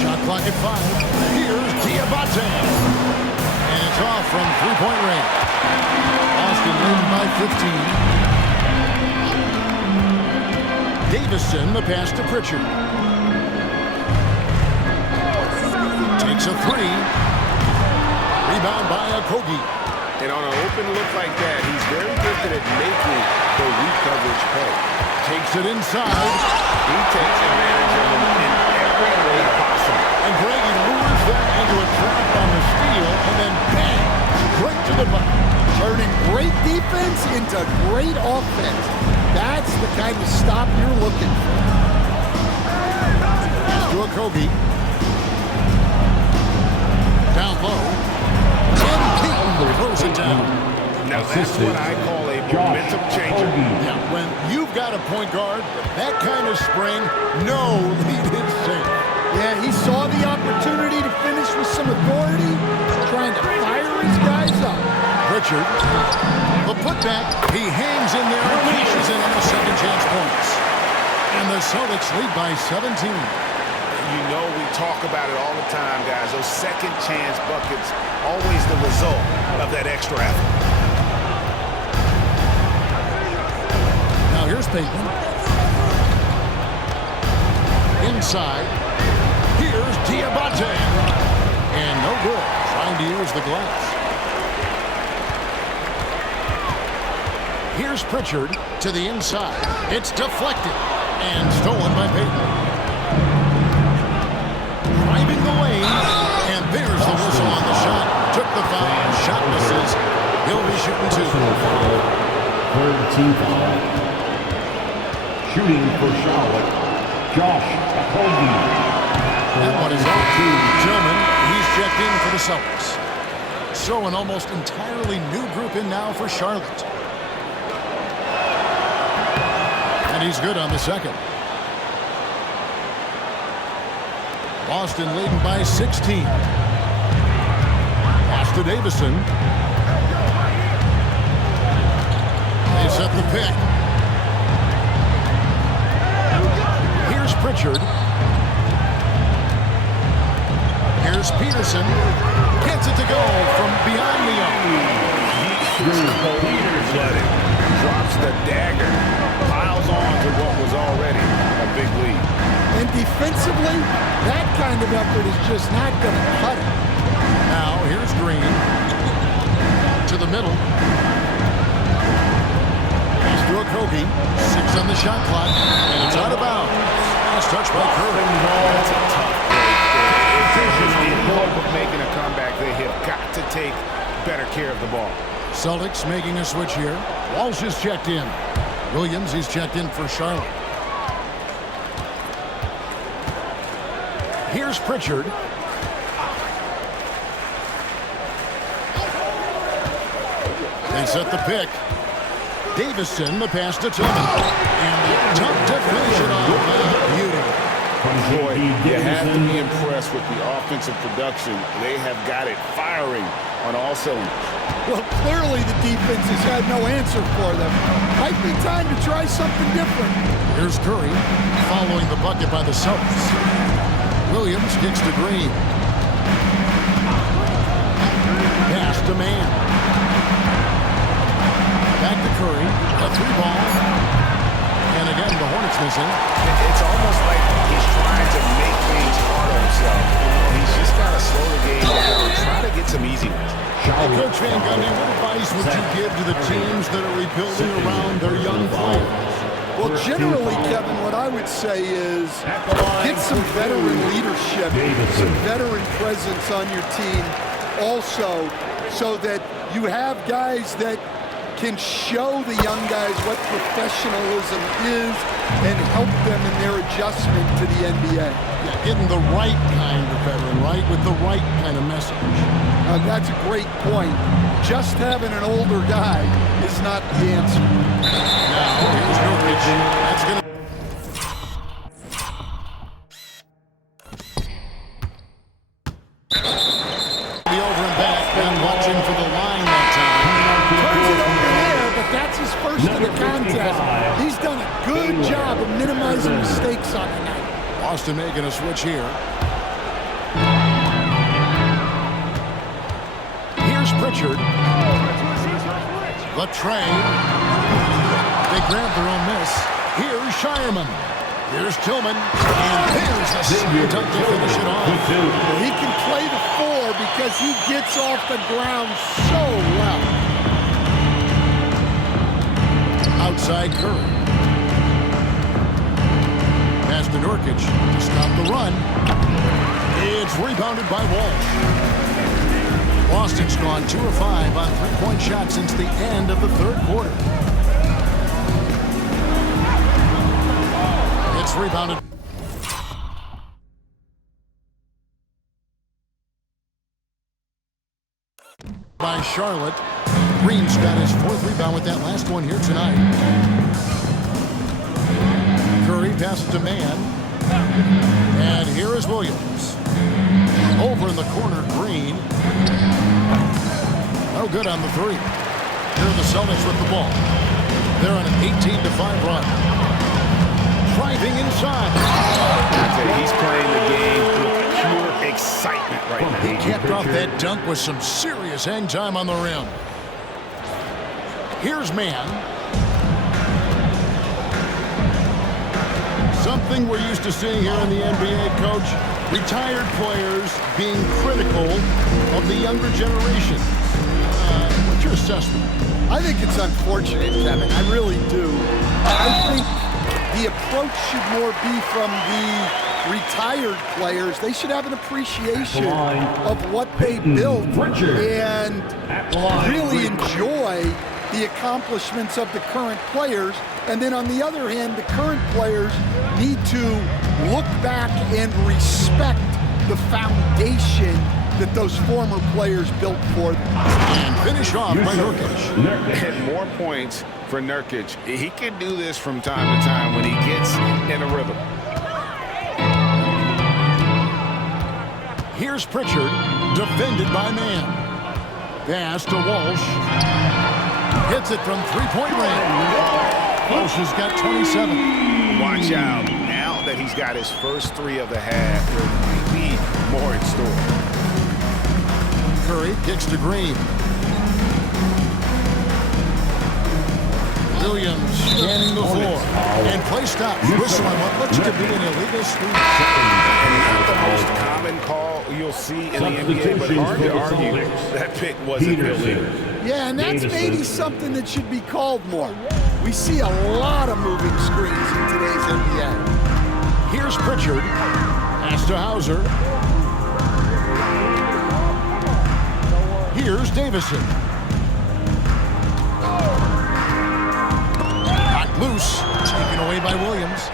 Shot clock at 5. Here's Diabate. And it's off from three-point range. Boston leading by 15. Davison, the pass to Pritchard. Takes a 3. Rebound by Okogie. And on an open look like that, he's very gifted at making the weak coverage pay. Takes it inside. He takes advantage of him in every way possible. And Greggy lures them into a trap on the steal, and then bang, right to the bucket. Turning great defense into great offense. That's the kind of stop you're looking for. To Okogie. Down low. Throws it down. Now that's what I call a momentum changer. Yeah, when you've got a point guard, that kind of spring, no lead is safe. Yeah, he saw the opportunity to finish with some authority, trying to fire his guys up. Pritchard, the putback, he hangs in there and cashes in on the second chance points. And the Celtics lead by 17. You know we talk about it all the time, guys. Those second chance buckets, always the result of that extra effort. Now here's Payton. Inside. Here's Diabate. And no good. Trying to use the glass. Here's Pritchard to the inside. It's deflected and stolen by Payton. Driving the lane, and there's the whistle on the shot. Took the foul, shot misses. He'll be shooting 2. Third team foul. Shooting for Charlotte, Josh Okogie. That one is out to Tillman. He's checked in for the Celtics. So an almost entirely new group in now for Charlotte. And he's good on the second. Boston leading by 16. Pass to Davison. They set the pick. Here's Pritchard. Here's Peterson. Gets it to go from beyond the arc. Flooded. Drops the dagger. Piles on to what was already a big lead. And defensively, that kind of effort is just not going to cut it. Now, here's Green. To the middle. Pass to Okogie. 6 on the shot clock. And it's out of bounds. Last touch by Curry. That's a tough break there. If they're in hope of making a comeback, they have got to take better care of the ball. Celtics making a switch here. Walsh is checked in. Williams, he's checked in for Charlotte. Here's Pritchard. They set the pick. Davison, the pass to Tillman. And the attempt to finish it off. Beauty. Boy, you have to be impressed with the offensive production. They have got it firing on all cylinders. Well, clearly the defense has had no answer for them. Might be time to try something different. Here's Curry, following the bucket by the Celtics. Williams kicks to Green. Pass to Mann. Back to Curry. A 3-ball. And again, the Hornets missing. It's almost like he's trying to make things hard on himself. He's just got to slow the game down and try to get some easy ones. Coach Van Gundy, what advice would you give to the teams that are rebuilding around their young players? Well, generally, Kevin, what I would say is get some veteran leadership, some veteran presence on your team also, so that you have guys that can show the young guys what professionalism is and help them in their adjustment to the NBA. Yeah, getting the right kind of veteran, right, with the right kind of message. That's a great point. Just having an older guy is not the answer. Now, here's Nurkic. That's going to... be over and back, and watching for the line that time. Turns it over there, but that's his first of the contest. He's done a good job of minimizing mistakes on the night. Boston making a switch here. Here's Pritchard. Latre. They grab their own miss. Here's Shireman. Here's Tillman. And there's the second to finish it off. Well, he can play the 4 because he gets off the ground so well. Outside Curry. Pass to Nurkic to stop the run. It's rebounded by Walsh. Boston's gone 2 of 5 on three-point shots since the end of the third quarter. It's rebounded by Charlotte. Green's got his 4th rebound with that last one here tonight. Curry passes to Mann. And here is Williams. Over in the corner, Green. No good on the 3. Here are the Celtics with the ball. They're on an 18-5 run. Driving inside. He's playing the game with pure excitement right now. He capped off that dunk with some serious hang time on the rim. Here's Mann. Something we're used to seeing here in the NBA, Coach. Retired players being critical of the younger generation. What's your assessment? I think it's unfortunate, Kevin. I really do. I think the approach should more be from the retired players. They should have an appreciation of what they built and really enjoy the accomplishments of the current players. And then on the other hand, the current players need to look back and respect the foundation that those former players built for them. And finish off by Nurkic. And more points for Nurkic. He can do this from time to time when he gets in a rhythm. Here's Pritchard, defended by Mann. Pass to Walsh. Hits it from three-point range. Walsh has got 27. Watch out. Now that he's got his first 3 of the half, there might be more in store. Curry kicks to Green. Williams scanning the floor. And play stops. Whistle on what looks to be an illegal sweep. Not the most common call you'll see in the NBA, but hard to argue that pick wasn't illegal. Yeah, and that's maybe something that should be called more. We see a lot of moving screens in today's NBA. Here's Pritchard. Pass to Hauser. Here's Davison. Got loose. Taken away by Williams.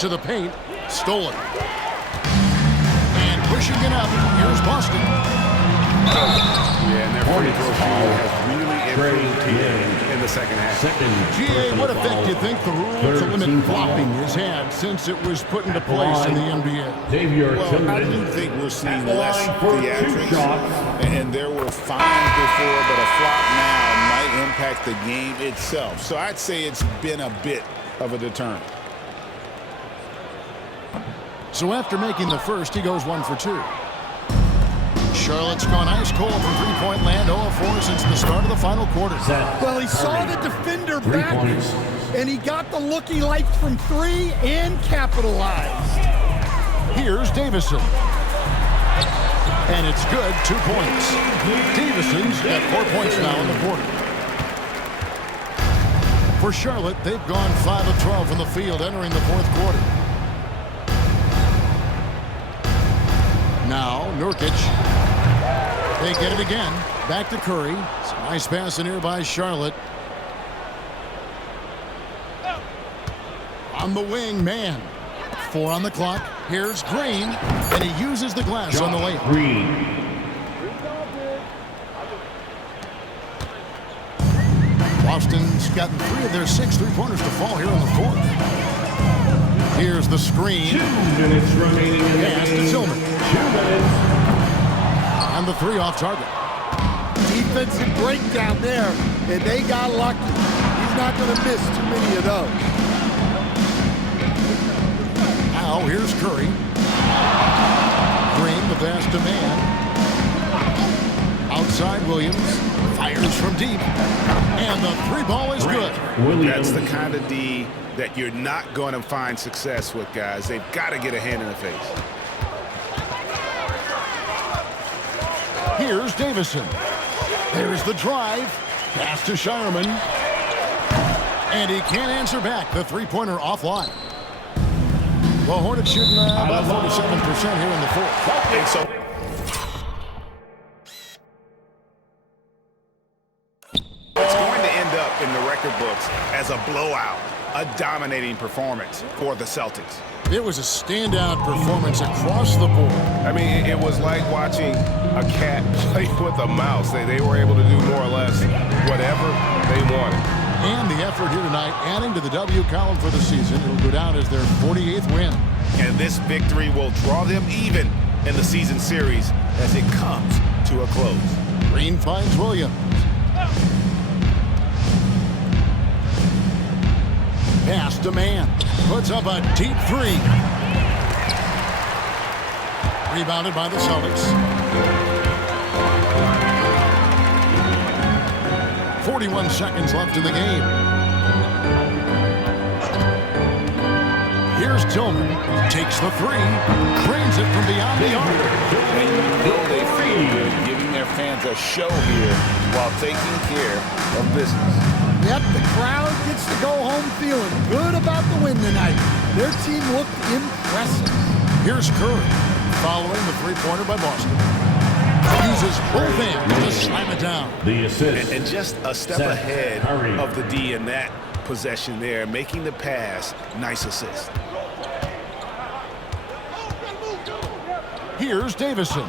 To the paint. Stolen. And pushing it up. Here's Boston. Yeah, and their free throw shooting has really improved here in the second half. GA, what effect do you think the rule to limit flopping has had since it was put into place in the NBA? Well, I do think we're seeing less theatrics, and there were fines before, but a flop now might impact the game itself. So I'd say it's been a bit of a deterrent. So after making the first, he goes 1 for 2. Charlotte's gone ice cold from three-point land, 0-4 since the start of the final quarter. Well, he saw the defender back, and he got the look he liked from 3 and capitalized. Here's Davison. And it's good, 2 points. Davison's got 4 points now in the quarter. For Charlotte, they've gone 5 of 12 from the field entering the fourth quarter. Now, Nurkic. They get it again. Back to Curry. It's a nice pass in here by Charlotte. On the wing, man. 4 on the clock. Here's Green. And he uses the glass on the layup. Boston's gotten 3 of their 6 three-pointers to fall here in the fourth. Here's the screen. 2 minutes remaining in the Pass to game. Tillman. 2 minutes. And the 3 off target. Defensive breakdown there, and they got lucky. He's not going to miss too many of those. Now here's Curry. Green, the pass to man. Outside Williams. Fires from deep. And the 3 ball is good. That's the kind of D that you're not going to find success with, guys. They've got to get a hand in the face. Here's Davison. There's the drive. Pass to Shireman. And he can't answer back. The three-pointer offline. Well, Hornets shooting about 47% here in the fourth. And so it's going to end up in the record books as a blowout, a dominating performance for the Celtics. It was a standout performance across the board. I mean, it was like watching a cat play with a mouse. They were able to do more or less whatever they wanted. And the effort here tonight, adding to the W column for the season. It'll go down as their 48th win. And this victory will draw them even in the season series as it comes to a close. Green finds Williams. Pass to man. Puts up a deep 3. Rebounded by the Celtics. 41 seconds left in the game. Here's Tillman. Takes the 3. Cranes it from beyond the arc. And you know they feel good giving their fans a show here while taking care of business. Yep, the crowd gets to go home feeling good about the win tonight. Their team looked impressive. Here's Curry, following the three-pointer by Boston. Uses both hands to slam it down. The assist. And just a step ahead of the D in that possession there, making the pass. Nice assist. Here's Davison.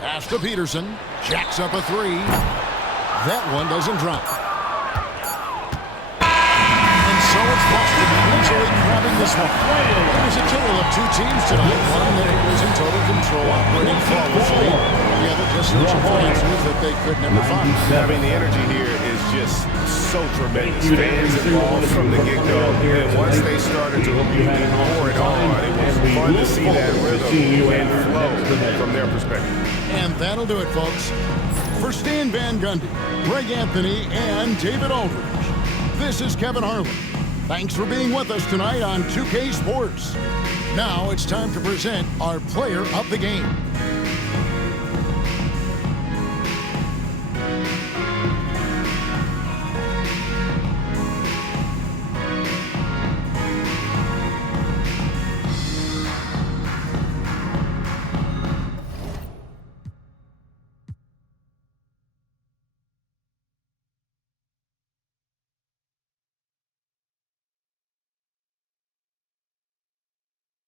Pass to Peterson. Jacks up a 3. That one doesn't drop. And so it's Boston easily grabbing this one. It was a tale of 2 teams tonight. One that was in total control, operating flawlessly. The other just searching for answers that they could never find. I mean, the energy here is just so tremendous. Fans involved from the get-go. And once they started to pour it on, it was fun to see that rhythm and flow from their perspective. And that'll do it, folks. For Stan Van Gundy, Greg Anthony, and David Aldridge, this is Kevin Harlan. Thanks for being with us tonight on 2K Sports. Now it's time to present our player of the game.